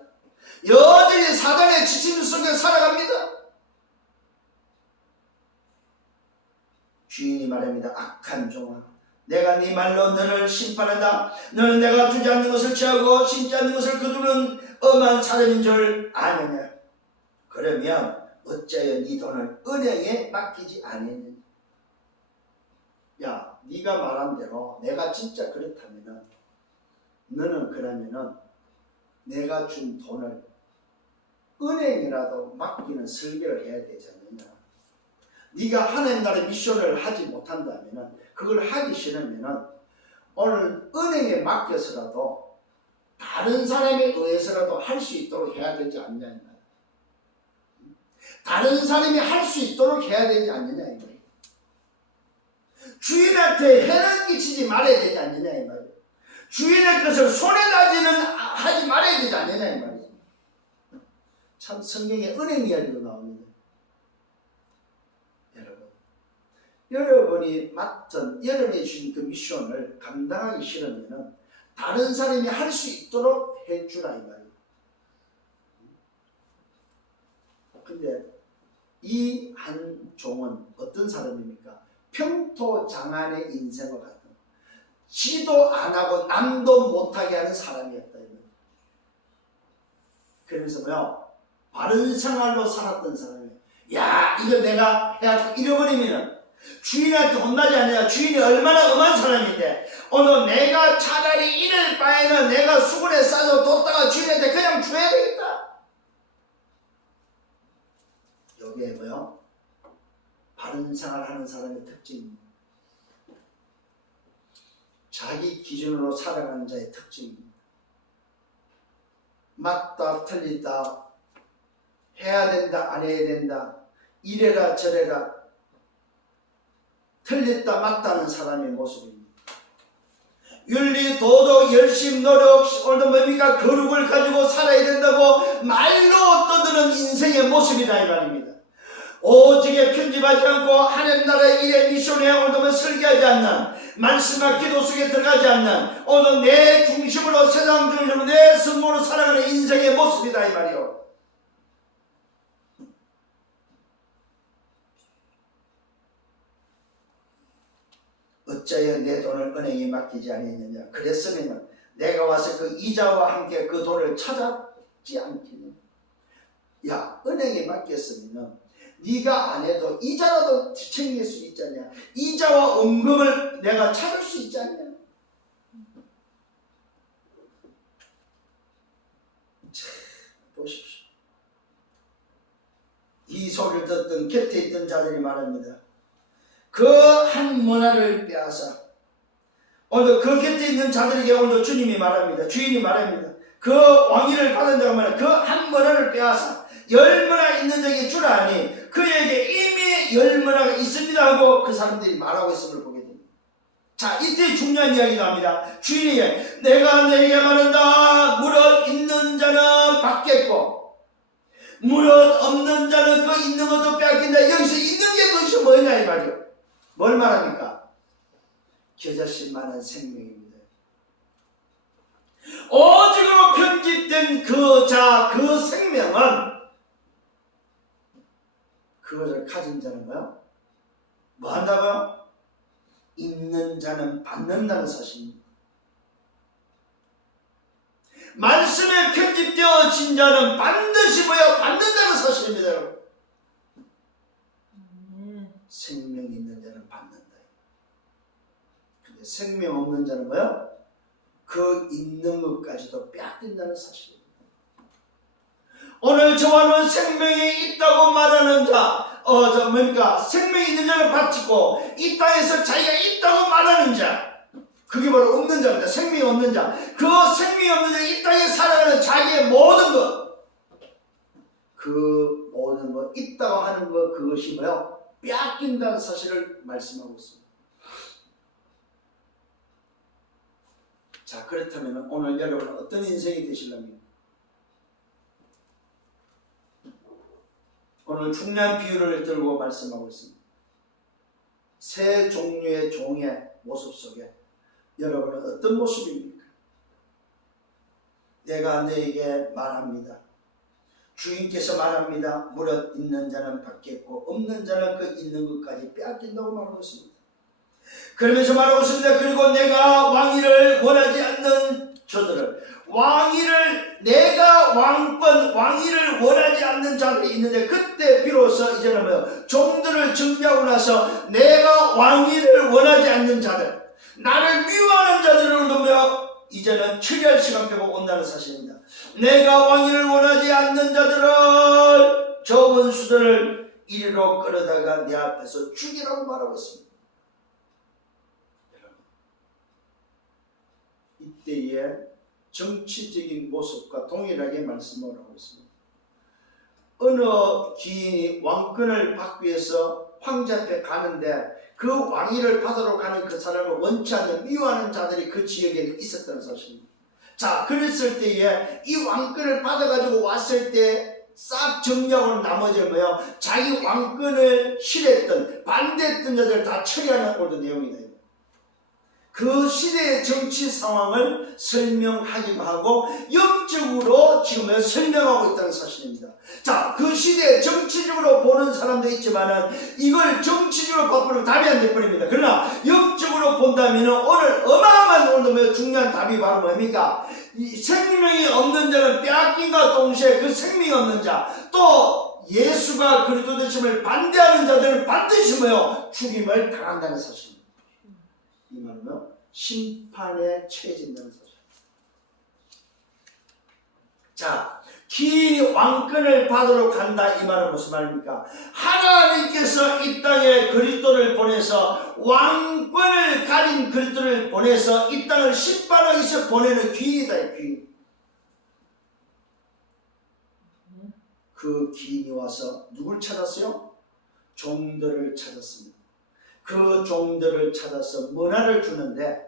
여전히 사단의 지침 속에 살아갑니다. 주인이 말합니다. 악한 종아 내가 네 말로 너를 심판한다. 너는 내가 주지 않는 것을 취하고 심지 않는 것을 거두는 엄한 사람인 줄 아느냐. 그러면 어찌하여 네 돈을 은행에 맡기지 않느냐. 야 네가 말한 대로 내가 진짜 그렇다면 너는 그러면은 내가 준 돈을 은행이라도 맡기는 설계를 해야 되지 않느냐. 네가 하나님 나라의 미션을 하지 못한다면 그걸 하기 싫으면 오늘 은행에 맡겨서라도 다른 사람에 의해서라도 할 수 있도록 해야 되지 않느냐. 다른 사람이 할 수 있도록 해야 되지 않느냐 이 말이에요. 주인한테 해를 끼치지 말아야 되지 않느냐 이 말이에요. 주인의 것을 손해나지는 하지 말아야 되지 않느냐 이 말이에요. 참 성경에 은행 이야기도 나옵니다. 여러분이 맡은 여러분이 주신 그 미션을 감당하기 싫으면 다른 사람이 할 수 있도록 해주라 이 말이에요. 근데 이 한 종은 어떤 사람입니까? 평토장안의 인생과 같은 지도 안 하고 남도 못하게 하는 사람이었다. 그러면서 뭐요? 바른 생활로 살았던 사람이에요. 야 이거 내가 해갖고 잃어버리면 주인한테 혼나지 않냐. 주인이 얼마나 엄한 사람인데 오늘 내가 차라리 이럴 바에는 내가 수건에 싸서 뒀다가 주인한테 그냥 줘야 되겠다. 여기에 뭐요? 바른 생활하는 사람의 특징입니다. 자기 기준으로 살아가는 자의 특징입니다. 맞다 틀리다 해야 된다 안 해야 된다 이래라 저래라 틀렸다 맞다는 사람의 모습입니다. 윤리 도덕 열심 노력 오늘 뭡니까 거룩을 가지고 살아야 된다고 말로 떠드는 인생의 모습이다 이 말입니다. 오직에 편집하지 않고 하나님 나라의 일의 미션에 오늘 설계하지 않는 말씀과 기도 속에 들어가지 않는 오늘 내 중심으로 세상 중심으로 내 성공으로 살아가는 인생의 모습이다 이 말이요. 어찌하여 내 돈을 은행에 맡기지 아니했느냐. 그랬으면 내가 와서 그 이자와 함께 그 돈을 찾았지 않겠느냐. 야 은행에 맡겼으면 네가 안 해도 이자라도 챙길 수 있잖냐. 이자와 원금을 내가 찾을 수 있잖냐. 보십시오. 이 소리를 듣던 곁에 있던 자들이 말합니다. 그 한 문화를 빼앗아 오늘 그 곁에 있는 자들에게 오늘 주님이 말합니다. 주인이 말합니다. 그 왕위를 받은 자가 말합니다. 그 한 문화를 빼앗아 10문화 있는 적이 주라 하니 그에게 이미 10문화가 있습니다 하고 그 사람들이 말하고 있음을 보게 됩니다. 자, 이때 중요한 이야기가 합니다. 주인이 내가 내게 말한다. 무릇 있는 자는 받겠고 무릇 없는 자는 그 있는 것도 빼앗긴다. 여기서 있는 게 도대체 뭐냐 이 말이요. 뭘 말합니까? 겨자씨만한 생명입니다. 오직으로 편집된 그 생명은 그것을 가진 자는 뭐요? 뭐 한다고요? 있는 자는 받는다는 사실입니다. 말씀에 편집되어진 자는 반드시 뭐요? 받는다는 사실입니다. 여러분. 생명이 있는 자는 받는다. 근데 생명 없는 자는 뭐요? 그 있는 것까지도 빼앗긴다는 사실입니다. 오늘 저와는 생명이 있다고 말하는 자, 생명이 있는 자를 바치고 이 땅에서 자기가 있다고 말하는 자, 그게 바로 없는 자입니다. 생명이 없는 자. 그 생명이 없는 자, 이 땅에 살아가는 자기의 모든 것, 그 모든 것, 있다고 하는 것, 그것이 뭐요? 빼앗긴다는 사실을 말씀하고 있습니다. 자, 그렇다면 오늘 여러분은 어떤 인생이 되시려면 오늘 중요한 비유를 들고 말씀하고 있습니다. 세 종류의 종의 모습 속에 여러분은 어떤 모습입니까? 내가 너에게 말합니다. 주인께서 말합니다. 무릇 있는 자는 받겠고 없는 자는 그 있는 것까지 빼앗긴다고 말하고 있습니다. 그러면서 말하고 있습니다. 그리고 내가 왕위를 원하지 않는 저들을 내가 왕위를 원하지 않는 자들이 있는데 그때 비로소 이제는 뭐요? 종들을 정리하고 나서 내가 왕위를 원하지 않는 자들, 나를 미워하는 자들을 보며 이제는 처리할 시간표가 온다는 사실입니다. 내가 왕위를 원하지 않는 자들을 저 원수들을 이리로 끌어다가 내 앞에서 죽이라고 말하고 있습니다. 이때에 정치적인 모습과 동일하게 말씀을 하고 있습니다. 어느 귀인이 왕권을 받기 위해서 황제 앞에 가는데 그 왕위를 받으러 가는 그 사람을 원치 않는 미워하는 자들이 그 지역에는 있었다는 사실입니다. 자, 그랬을 때에 이 왕권을 받아가지고 왔을 때 싹 정리하고 나머지는 뭐예요? 자기 왕권을 싫어했던 반대했던 자들을 다 처리하는 오늘 내용이다. 그 시대의 정치 상황을 설명하기도 하고 영적으로 지금 설명하고 있다는 사실입니다. 자, 그 시대에 정치적으로 보는 사람도 있지만 이걸 정치적으로 바꾸는 답이 안 될 뿐입니다. 그러나 영적으로 본다면 오늘 어마어마한 오늘 중요한 답이 바로 뭡니까? 이 생명이 없는 자는 빼앗긴과 동시에 그 생명이 없는 자, 또 예수가 그리스도 되심을 반대하는 자들은 반드시 뭐요? 죽임을 당한다는 사실입니다. 이 말은요, 심판에 처해진다는 사실. 자, 기인이 왕권을 받으러 간다 이 말은 무슨 말입니까? 하나님께서 이 땅에 그리스도를 보내서 왕권을 가진 그리스도를 보내서 이 땅을 심판하기 위해서 보내는 기인이다. 기인. 그 기인이 와서 누굴 찾았어요? 종들을 찾았습니다. 그 종들을 찾아서 문화를 주는데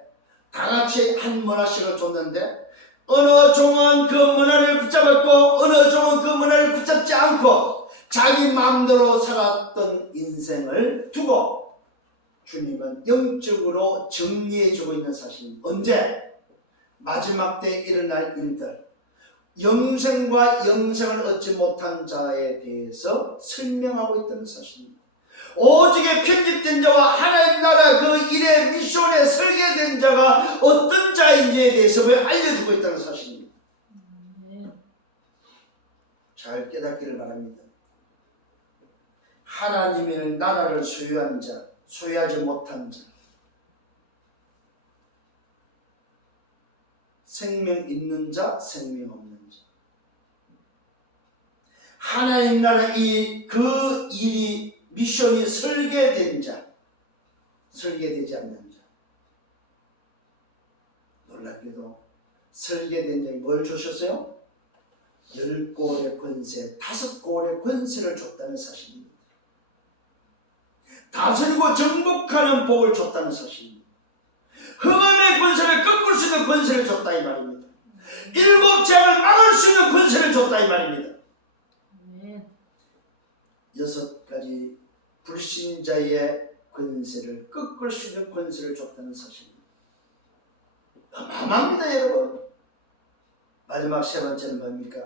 다같이 한 문화씩을 줬는데 어느 종은 그 문화를 붙잡았고 어느 종은 그 문화를 붙잡지 않고 자기 마음대로 살았던 인생을 두고 주님은 영적으로 정리해주고 있는 사실입니다. 언제? 마지막 때에 일어날 일들, 영생과 영생을 얻지 못한 자에 대해서 설명하고 있다는 사실입니다. 오직에 편집된 자와 하나님 나라 그 일의 미션에 설계된 자가 어떤 자인지에 대해서 알려주고 있다는 사실입니다. 잘 깨닫기를 바랍니다. 하나님의 나라를 소유한 자, 소유하지 못한 자, 생명 있는 자, 생명 없는 자, 하나님 나라 그 일이 미션이 설계된 자, 설계되지 않는 자. 놀랍게도 설계된 자에 뭘 주셨어요? 10골의 권세, 5골의 권세를 줬다는 사실입니다. 다스리고 정복하는 복을 줬다는 사실입니다. 흑암의 권세를 꺾을 수 있는 권세를 줬다 이 말입니다. 일곱 재앙을 막을 수 있는 권세를 줬다 이 말입니다. 여섯 가지 불신자의 권세를 꺾을 수 있는 권세를 줬다는 사실입니다. 어마어마합니다 여러분. 마지막 세 번째는 뭡니까?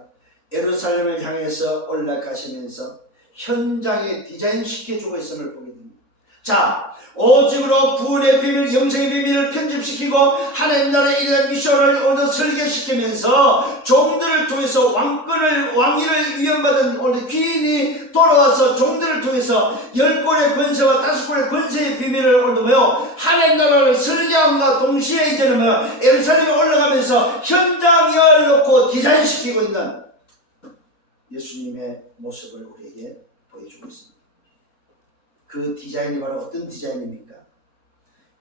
예루살렘을 향해서 올라가시면서 현장에 디자인시켜주고 있음을 보게 됩니다. 자, 오직으로 구원의 비밀, 영생의 비밀을 편집시키고 하나님 나라에 이르는 미션을 오늘 설계시키면서 종들을 통해서 왕위를 위임받은 오늘 귀인이 돌아와서 종들을 통해서 10권의 권세와 5권의 권세의 비밀을 오늘 하나님 나라를 설계함과 동시에 이제는 예루살렘에 올라가면서 현장을 놓고 디자인시키고 있는 예수님의 모습을 우리에게 보여주고 있습니다. 그 디자인이 바로 어떤 디자인입니까?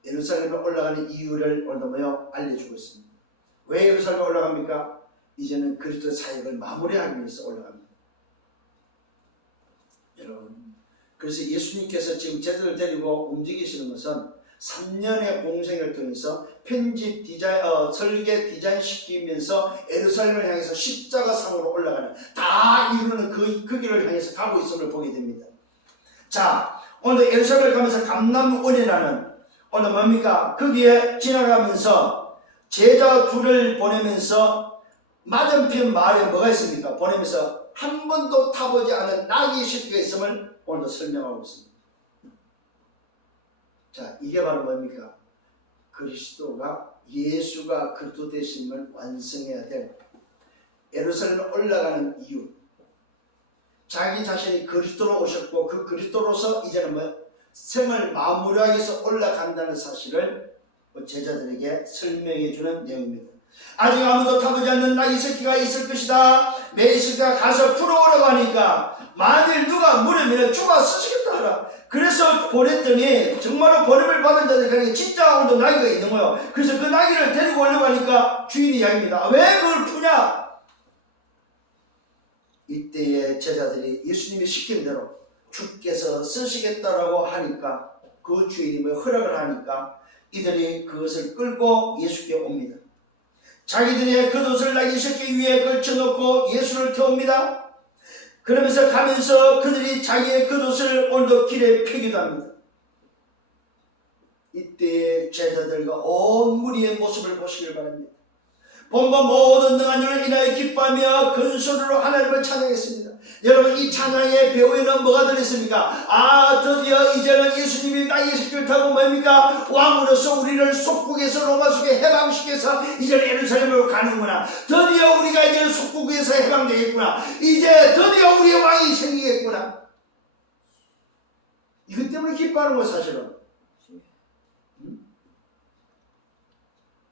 예루살렘에 올라가는 이유를 오늘 알려주고 있습니다. 왜 예루살렘에 올라갑니까? 이제는 그리스도의 사역을 마무리하기 위해서 올라갑니다. 여러분, 그래서 예수님께서 지금 제자들 데리고 움직이시는 것은 3년의 공생을 통해서 편집, 설계, 디자인시키면서 예루살렘을 향해서 십자가상으로 올라가는 다 이루는 그 길을 향해서 가고 있음을 보게 됩니다. 자, 오늘 예루살렘을 가면서 감람원이라는 오늘 뭡니까? 거기에 지나가면서 제자 둘을 보내면서 맞은편 마을에 뭐가 있습니까? 보내면서 한 번도 타보지 않은 나귀 새끼가 있음을 오늘 설명하고 있습니다. 자, 이게 바로 뭡니까? 그리스도가 예수가 그리스도 되심을 완성해야 될 예루살렘에 올라가는 이유. 자기 자신이 그리스도로 오셨고 그 그리스도로서 이제는 생을 마무리하기 위해서 올라간다는 사실을 제자들에게 설명해 주는 내용입니다. 아직 아무도 타보지 않는 나귀 새끼가 있을 것이다. 매 새끼가 가서 풀어오라고 하니까 만일 누가 물으면 주가 쓰시겠다 하라. 그래서 보냈더니 정말로 보냄을 받은 자들이 진짜 오늘 나귀가 있는 거예요. 그래서 그 나귀를 데리고 오려고 하니까 주인이 이야기합니다. 왜 그걸 푸냐? 이때의 제자들이 예수님이 시킨 대로 주께서 쓰시겠다라고 하니까 그 주인이 허락을 하니까 이들이 그것을 끌고 예수께 옵니다. 자기들의 겉옷을 나귀 새끼 위에 걸쳐놓고 예수를 태웁니다. 그러면서 가면서 그들이 자기의 겉옷을 오늘도 길에 펴기도 합니다. 이때의 제자들과 온 무리의 모습을 보시길 바랍니다. 본번 모든 능한 일을 인하여 기뻐하며 큰 소리로 하나님을 찬양했습니다. 여러분, 이 찬양의 배후에는 뭐가 들어있습니까? 드디어 이제는 예수님이 나귀 새끼를 타고 뭡니까? 왕으로서 우리를 속국에서 로마 속에 해방시켜서 이제 예루살렘으로 가는구나. 드디어 우리가 이제는 속국에서 해방되겠구나. 이제 드디어 우리의 왕이 생기겠구나. 이것 때문에 기뻐하는 거 사실은.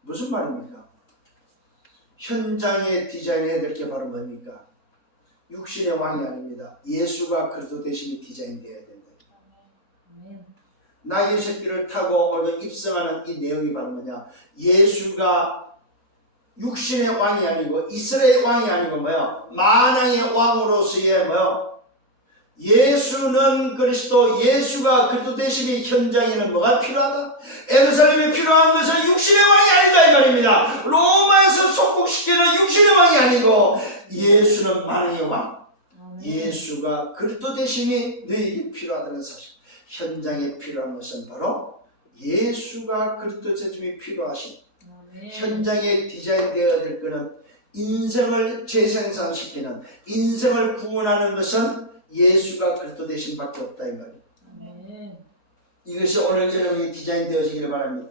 무슨 말입니까? 현장의 디자인해야 될 게 바로 뭡니까? 육신의 왕이 아닙니다. 예수가 그리스도 되심이 디자인되어야 된다. 나귀 새끼를 타고 오늘 입성하는 이 내용이 바로 뭐냐? 예수가 육신의 왕이 아니고 이스라엘 왕이 아니고 만왕의 왕으로서의 예수는 그리스도, 예수가 그리스도 되심이 현장에는 뭐가 필요하다? 예루살렘이 필요한 것은 육신의 왕이 아니다 이 말입니다. 로마에서 속국시키는 육신의 왕이 아니고 예수는 만왕의 왕, 예수가 그리스도 되심이 너희에게 필요하다는 사실. 현장에 필요한 것은 바로 예수가 그리스도 되심이 필요하신 현장에 디자인되어야 될 것은 인생을 재생산시키는, 인생을 구원하는 것은 예수가 그리스도 되신 밖에 없다 이 말이에요. 이것이 오늘 여러분이 디자인되어지기를 바랍니다.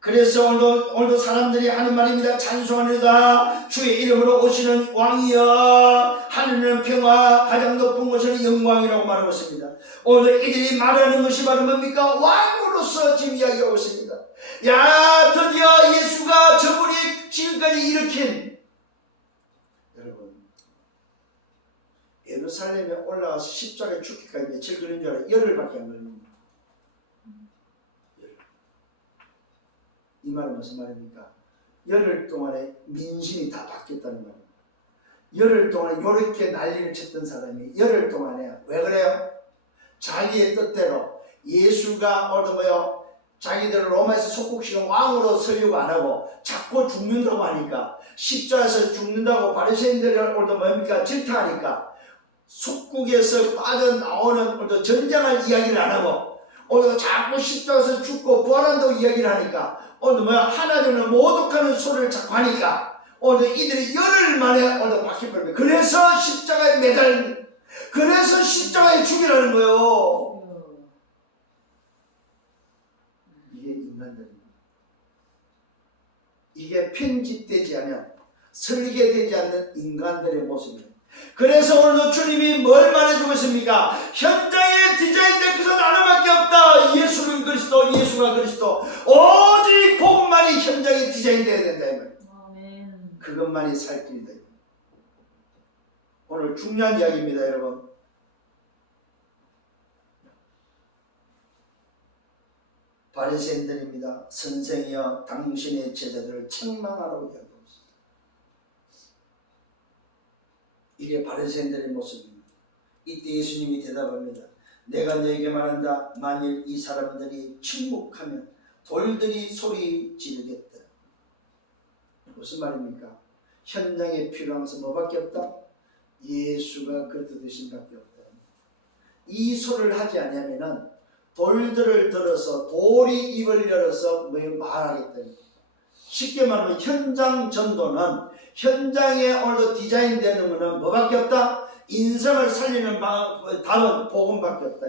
그래서 오늘도 사람들이 하는 말입니다. 찬송하느다 주의 이름으로 오시는 왕이여, 하늘은 평화, 가장 높은 곳은 영광이라고 말하고 있습니다. 오늘 이들이 말하는 것이 바로 뭡니까? 왕으로서 지금 이야기하고 있습니다. 야, 드디어 예수가 저분이 지금까지 일으킨, 예루살렘에 올라가서 십자가에 죽기까지 며칠 걸린 줄 알아요? 열흘밖에 안 걸립니다. 열흘. 이 말은 무슨 말입니까? 열흘 동안에 민심이 다 바뀌었다는 말입니다. 열흘 동안에 이렇게 난리를 쳤던 사람이 열흘 동안에 왜 그래요? 자기의 뜻대로 예수가 자기들을 로마에서 속국시킨 왕으로 서려고 안 하고 자꾸 죽는다고 하니까, 십자가에서 죽는다고 바리새인들을 오늘도 뭡니까? 질타하니까 속국에서 빠져나오는 오늘도 전쟁할 이야기를 안 하고 오늘 자꾸 십자가에서 죽고 부활한다고 이야기를 하니까 오늘 하나님을 모독하는 소리를 자꾸 하니까 오늘 이들이 열흘 만에 오늘 바뀌어버립니다. 그래서 십자가에 그래서 십자가에 죽이라는 거예요. 이게 인간들입니다. 이게 편집되지 않으면 설계되지 않는 인간들의 모습입니다. 그래서 오늘도 주님이 뭘 말해주고 있습니까? 현장에 디자인된 것은 하나밖에 없다. 예수는 그리스도, 예수가 그리스도. 오직 복음만이 현장에 디자인되어야 된다 이 말이에요. 아멘. 그것만이 살 길이다. 오늘 중요한 이야기입니다, 여러분. 바리새인들입니다. 선생이여 당신의 제자들을 책망하라고 이야기하고 있습니다. 이게 바리새인들의 모습입니다. 이때 예수님이 대답합니다. 내가 너에게 말한다. 만일 이 사람들이 침묵하면 돌들이 소리 지르겠다. 무슨 말입니까? 현장에 필요한 것은 뭐밖에 없다? 예수가 그리스도신 밖에 없다. 이 소리를 하지 않으면은 돌들을 들어서 돌이 입을 열어서 말하겠다. 쉽게 말하면 현장 전도는 현장에 오늘도 디자인되는 것은 뭐밖에 없다? 인생을 살리는 답은 복음밖에 없다.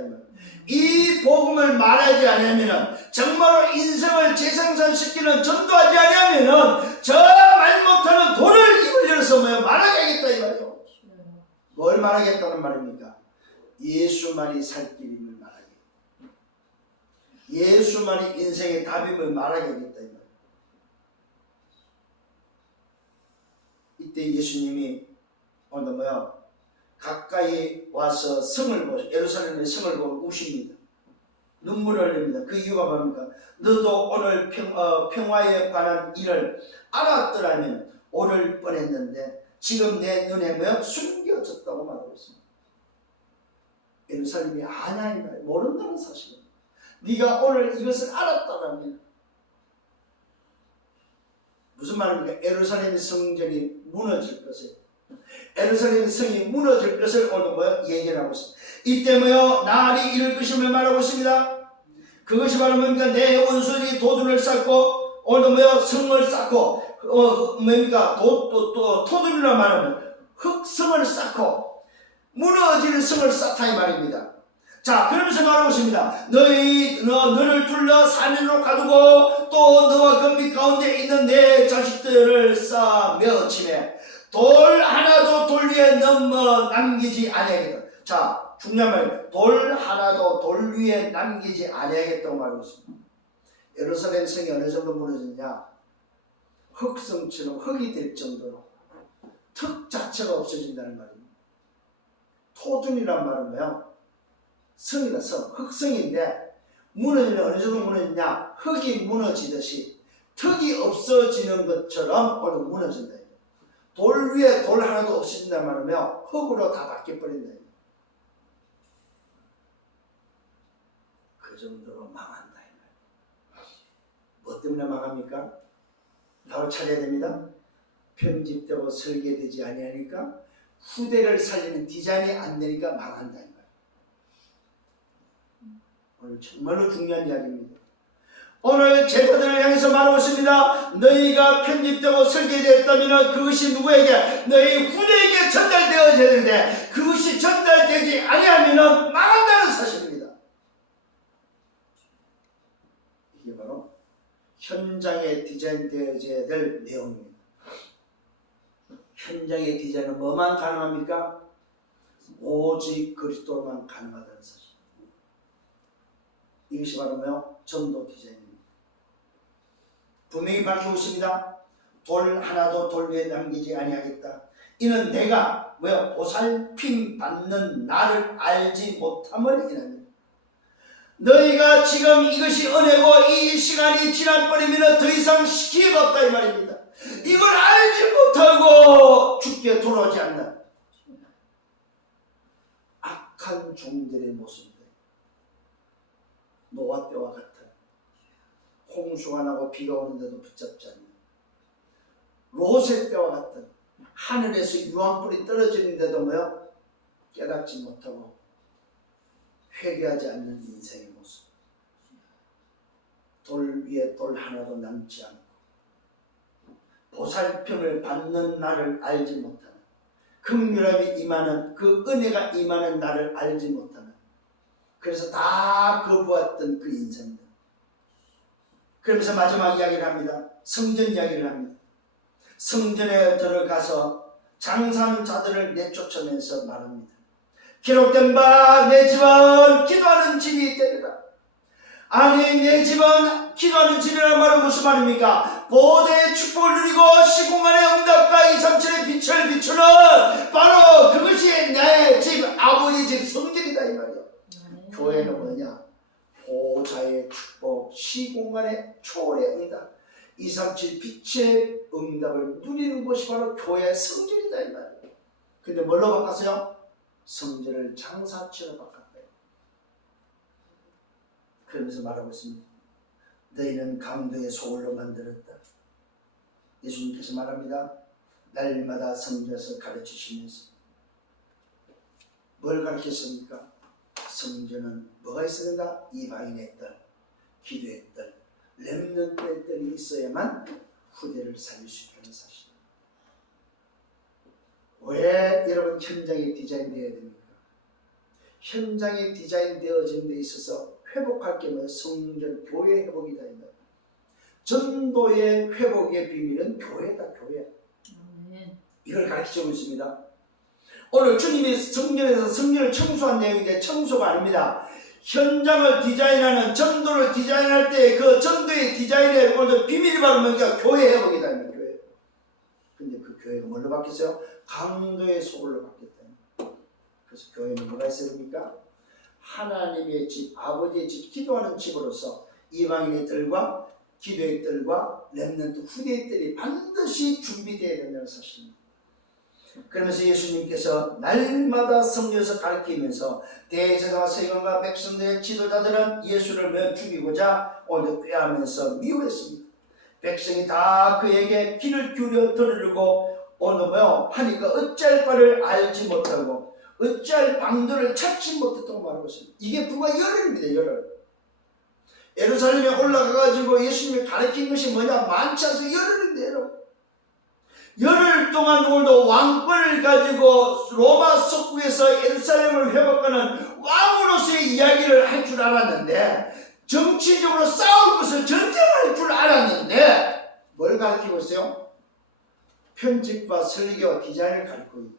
이 복음을 말하지 않으면 정말로 인생을 재생산시키는 전도하지 않으면 저 말 못하는 돌을 입을 열어서 말하겠다 이 말이에요. 뭘 말하겠다는 말입니까? 예수만이 살 길임을 말하게. 예수만이 인생의 답임을 말하겠다 이 말이에요. 이때 예수님이 오늘 가까이 와서 성을 보고 예루살렘의 성을 보고 우십니다. 눈물을 흘립니다. 그 이유가 뭡니까? 너도 오늘 평화에 관한 일을 알았더라면 오를 뻔했는데 지금 내 눈에 숨겨졌다고 말하고 있습니다. 예루살렘이 아냐 이 말, 모른다는 사실입니다. 네가 오늘 이것을 알았다면 무슨 말입니까? 예루살렘의 성전이 무너질 것을, 예루살렘의 성이 무너질 것을 오늘 얘기를 하고 있습니다. 이때 날이 이를 것임을 말하고 있습니다. 그것이 바로 뭡니까? 내 원수들이 도둑을 쌓고 오늘 성을 쌓고 뭡니까? 토들이라 말하면 흙성을 쌓고 무너지는 성을 쌓다 이 말입니다. 자, 그러면서 말하고 있습니다. 너를 둘러 산으로 가두고 또 너와 건비 가운데 있는 내 자식들을 쌓며 치매 돌 하나도 돌 위에 남기지 아니하겠다. 자, 중요한 말이에요. 돌 하나도 돌 위에 남기지 아니하겠다고 말하고 있습니다. 예루살렘 성이 어느 정도 무너지냐? 흙성처럼 흙이 될 정도로 흙 자체가 없어진다는 말입니다. 토둔이란 말은 성이다, 성. 흙성인데 무너지면 어느 정도 무너지냐? 흙이 무너지듯이 흙이 없어지는 것처럼 오늘 무너진다. 돌 위에 돌 하나도 없어진다 말하면 흙으로 다 바뀌어버린다. 그 정도로 망한다. 뭐 때문에 망합니까? 바로 찾아야 됩니다. 편집되고 설계되지 아니하니까 후대를 살리는 디자인이 안 되니까 망한다. 오늘 정말로 중요한 이야기입니다. 오늘 제자들을 향해서 말하고 있습니다. 너희가 편집되고 설계되었다면 그것이 누구에게? 너희 후대에게 전달되어야 되는데 그것이 전달되지 아니하면 망한다는 사실입니다. 이게 바로 현장에 디자인되어야 될 내용입니다. 현장의 디자인은 뭐만 가능합니까? 오직 그리스도만 가능하다는 사실. 이것이 바로 전도 디자인입니다. 분명히 밝히고 있습니다. 돌 하나도 돌 위에 남기지 아니하겠다. 이는 내가 보살핌 받는 나를 알지 못함을 인하니. 너희가 지금 이것이 은혜고 이 시간이 지나버리면 더 이상 시기가 없다 이 말입니다. 이걸 알지 못하고 죽게 돌아오지 않는 악한 종들의 모습입니다. 노아 때와 같은 홍수가 나고 비가 오는데도 붙잡지 않는 롯의 때와 같은 하늘에서 유황불이 떨어지는데도 뭐요? 깨닫지 못하고 회개하지 않는 인생의 모습. 돌 위에 돌 하나도 남지 않고 보살핌을 받는 나를 알지 못하는, 긍휼함이 임하는 그 은혜가 임하는 나를 알지 못하는, 그래서 다 거부했던 그 인생들. 그러면서 마지막 이야기를 합니다. 성전 이야기를 합니다. 성전에 들어가서 장사하는 자들을 내쫓으면서 말합니다. 기록된 바 내 집은 기도하는 집이 되리라. 아니, 내 집은 기도하는 집이라는 말은 무슨 말입니까? 보대의 축복을 누리고 시공간의 응답과 237의 빛을 비추는 바로 그것이 내 집, 아버지 집 성전이다 이 말이야. 교회는 뭐냐? 보좌의 축복, 시공간의 초월의 응답, 237 빛의 응답을 누리는 곳이 바로 교회의 성전이다 이 말이에요. 근데 뭘로 바꿨어요? 성전을 장사치로 바꿨다. 그러면서 말하고 있습니다. 너희는 강도의 소굴로 만들었다. 예수님께서 말합니다. 날마다 성전에서 가르치시면서 뭘 가르쳤습니까? 성전은 뭐가 있어야 된다? 이방인의 뜰, 기도의 뜰, 렘넌트의 뜰이 있어야만 후대를 살릴 수 있다는 사실. 왜 여러분 현장이 디자인되어야 됩니까? 현장이 디자인되어진 데 있어서 회복할 게 뭐예요? 성전, 교회 회복이다. 전도의 회복의 비밀은 교회다, 교회. 이걸 가르치고 있습니다. 오늘 주님이 성전에서 성전을 청소한 내용인데 청소가 아닙니다. 현장을 디자인하는, 전도를 디자인할 때 그 전도의 디자인의 오늘 비밀이 바로 뭔가 교회 회복이다. 교회. 근데 그 교회가 뭘로 바뀌었어요? 강도의 소굴로 바뀌었다. 그래서 교회는 뭐가 있어야 됩니까? 하나님의 집, 아버지의 집, 기도하는 집으로서 이방인의 뜰과 기도의 뜰과 렘넌트 후대의 뜰이 반드시 준비되어야 된다는 사실입니다. 그러면서 예수님께서 날마다 성전에서 가르치면서 대제사장과 세관과 백성들의 지도자들은 예수를 죽이고자 오늘 꾀하면서 미워했습니다. 백성이 다 그에게 귀를 기울여 들으려고 오늘 하니까 어찌할 바를 알지 못하고 어찌할 방도를 찾지 못했다고 말하고 있습니다. 이게 불과 열흘입니다. 열흘. 예루살렘에 올라가가지고 예수님이 가르친 것이 뭐냐? 많지 않아서 열흘인데 여러분. 열흘 동안 오늘도 왕권을 가지고 로마 속국에서 예루살렘을 회복하는 왕으로서의 이야기를 할 줄 알았는데, 정치적으로 싸울 것을 전쟁할 줄 알았는데 뭘 가르치고 있어요? 편집과 설계와 디자인을 가르치고 있어요.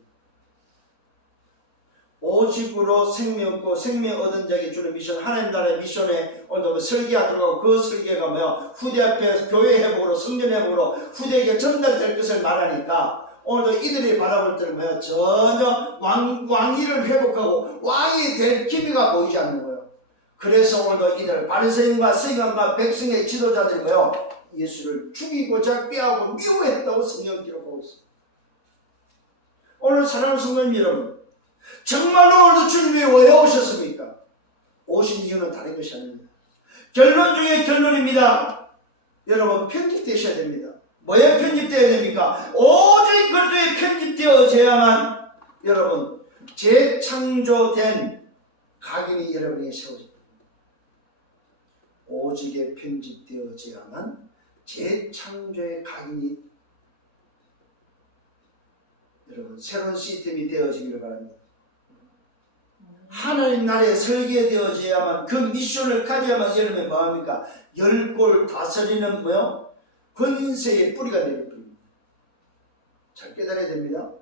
오직으로 생명 없고 생명 얻은 자에게 주는 미션, 하나님 나라의 미션에 오늘 설계하도록 그 설계가 뭐야? 후대 앞에 교회 회복으로, 성전 회복으로 후대에게 전달될 것을 말하니까 오늘도 이들이 바라볼 때는 뭐야? 전혀 왕위를 회복하고 왕이 될 기미가 보이지 않는 거예요. 그래서 오늘도 이들 바리새인과 서기관과 백성의 지도자들이 뭐야? 예수를 죽이고자 꾀하고 미워했다고 성경 기록하고 있습니다. 오늘 사랑하는 성도님 여러분, 정말로 오늘도 주님이 왜 오셨습니까? 오신 이유는 다른 것이 아닙니다. 결론 중에 결론입니다. 여러분, 편집되셔야 됩니다. 뭐에 편집되어야 됩니까? 오직 그리스도에 편집되어져야만 여러분 재창조된 각인이 여러분에게 세워집니다. 오직에 편집되어져야만 재창조의 각인이 여러분 새로운 시스템이 되어지기를 바랍니다. 하나님 나라에 설계되어져야만, 그 미션을 가져야만 여러분이 뭐합니까? 열골 다스리는 뭐요? 권세의 뿌리가 되는 겁니다. 잘 깨달아야 됩니다.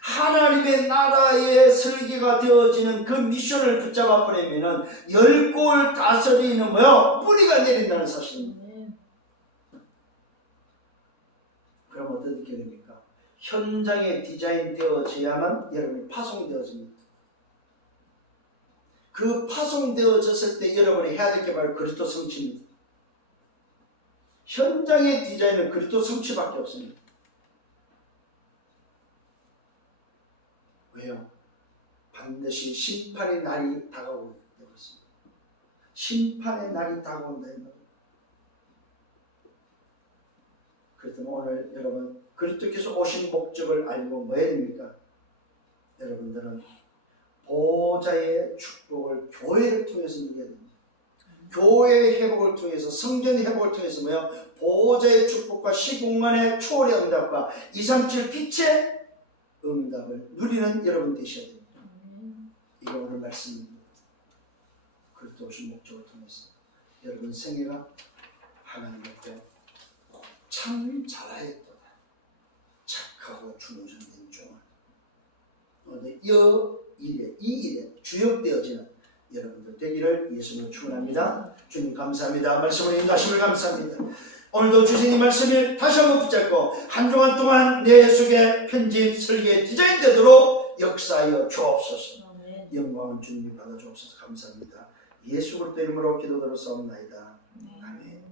하나님의 나라의 설계가 되어지는 그 미션을 붙잡아 버리면은 열골 다스리는 뭐요? 뿌리가 내린다는 사실입니다. 그럼 어떻게 됩니까? 현장에 디자인되어져야만 여러분이 파송되어집니다. 그 파송되어졌을 때 여러분이 해야 될 게 바로 그리스도 성취입니다. 현장의 디자인은 그리스도 성취밖에 없습니다. 왜요? 반드시 심판의 날이 다가오고 있습니다. 심판의 날이 다가온다. 그렇다면 오늘 여러분 그리스도께서 오신 목적을 알고 뭐 해야 됩니까? 여러분들은 보호자의 축복을 교회를 통해서 누려야 됩니다. 교회의 회복을 통해서, 성전의 회복을 통해서 뭐야? 보호자의 축복과 시공간의 초월의 응답과 237 빛의 응답을 누리는 여러분 되셔야 됩니다. 이거 오늘 말씀입니다. 그리스도 오신 목적을 통해서 여러분 생애가 하나님 앞에 참 잘하였도다. 착하고 충성된 종은 오늘 이 일에 주역되어지는 여러분들 되기를 예수님으로 축원합니다. 주님 감사합니다. 말씀을 인도하심을 감사합니다. 오늘도 주시는 말씀을 다시 한번 붙잡고 한 주간 동안 내 속에 편집, 설계, 디자인되도록 역사하여 주옵소서. 영광은 주님이 받아 주옵소서. 감사합니다. 예수 그리스도 이름으로 기도드려 싸움나이다. 아멘.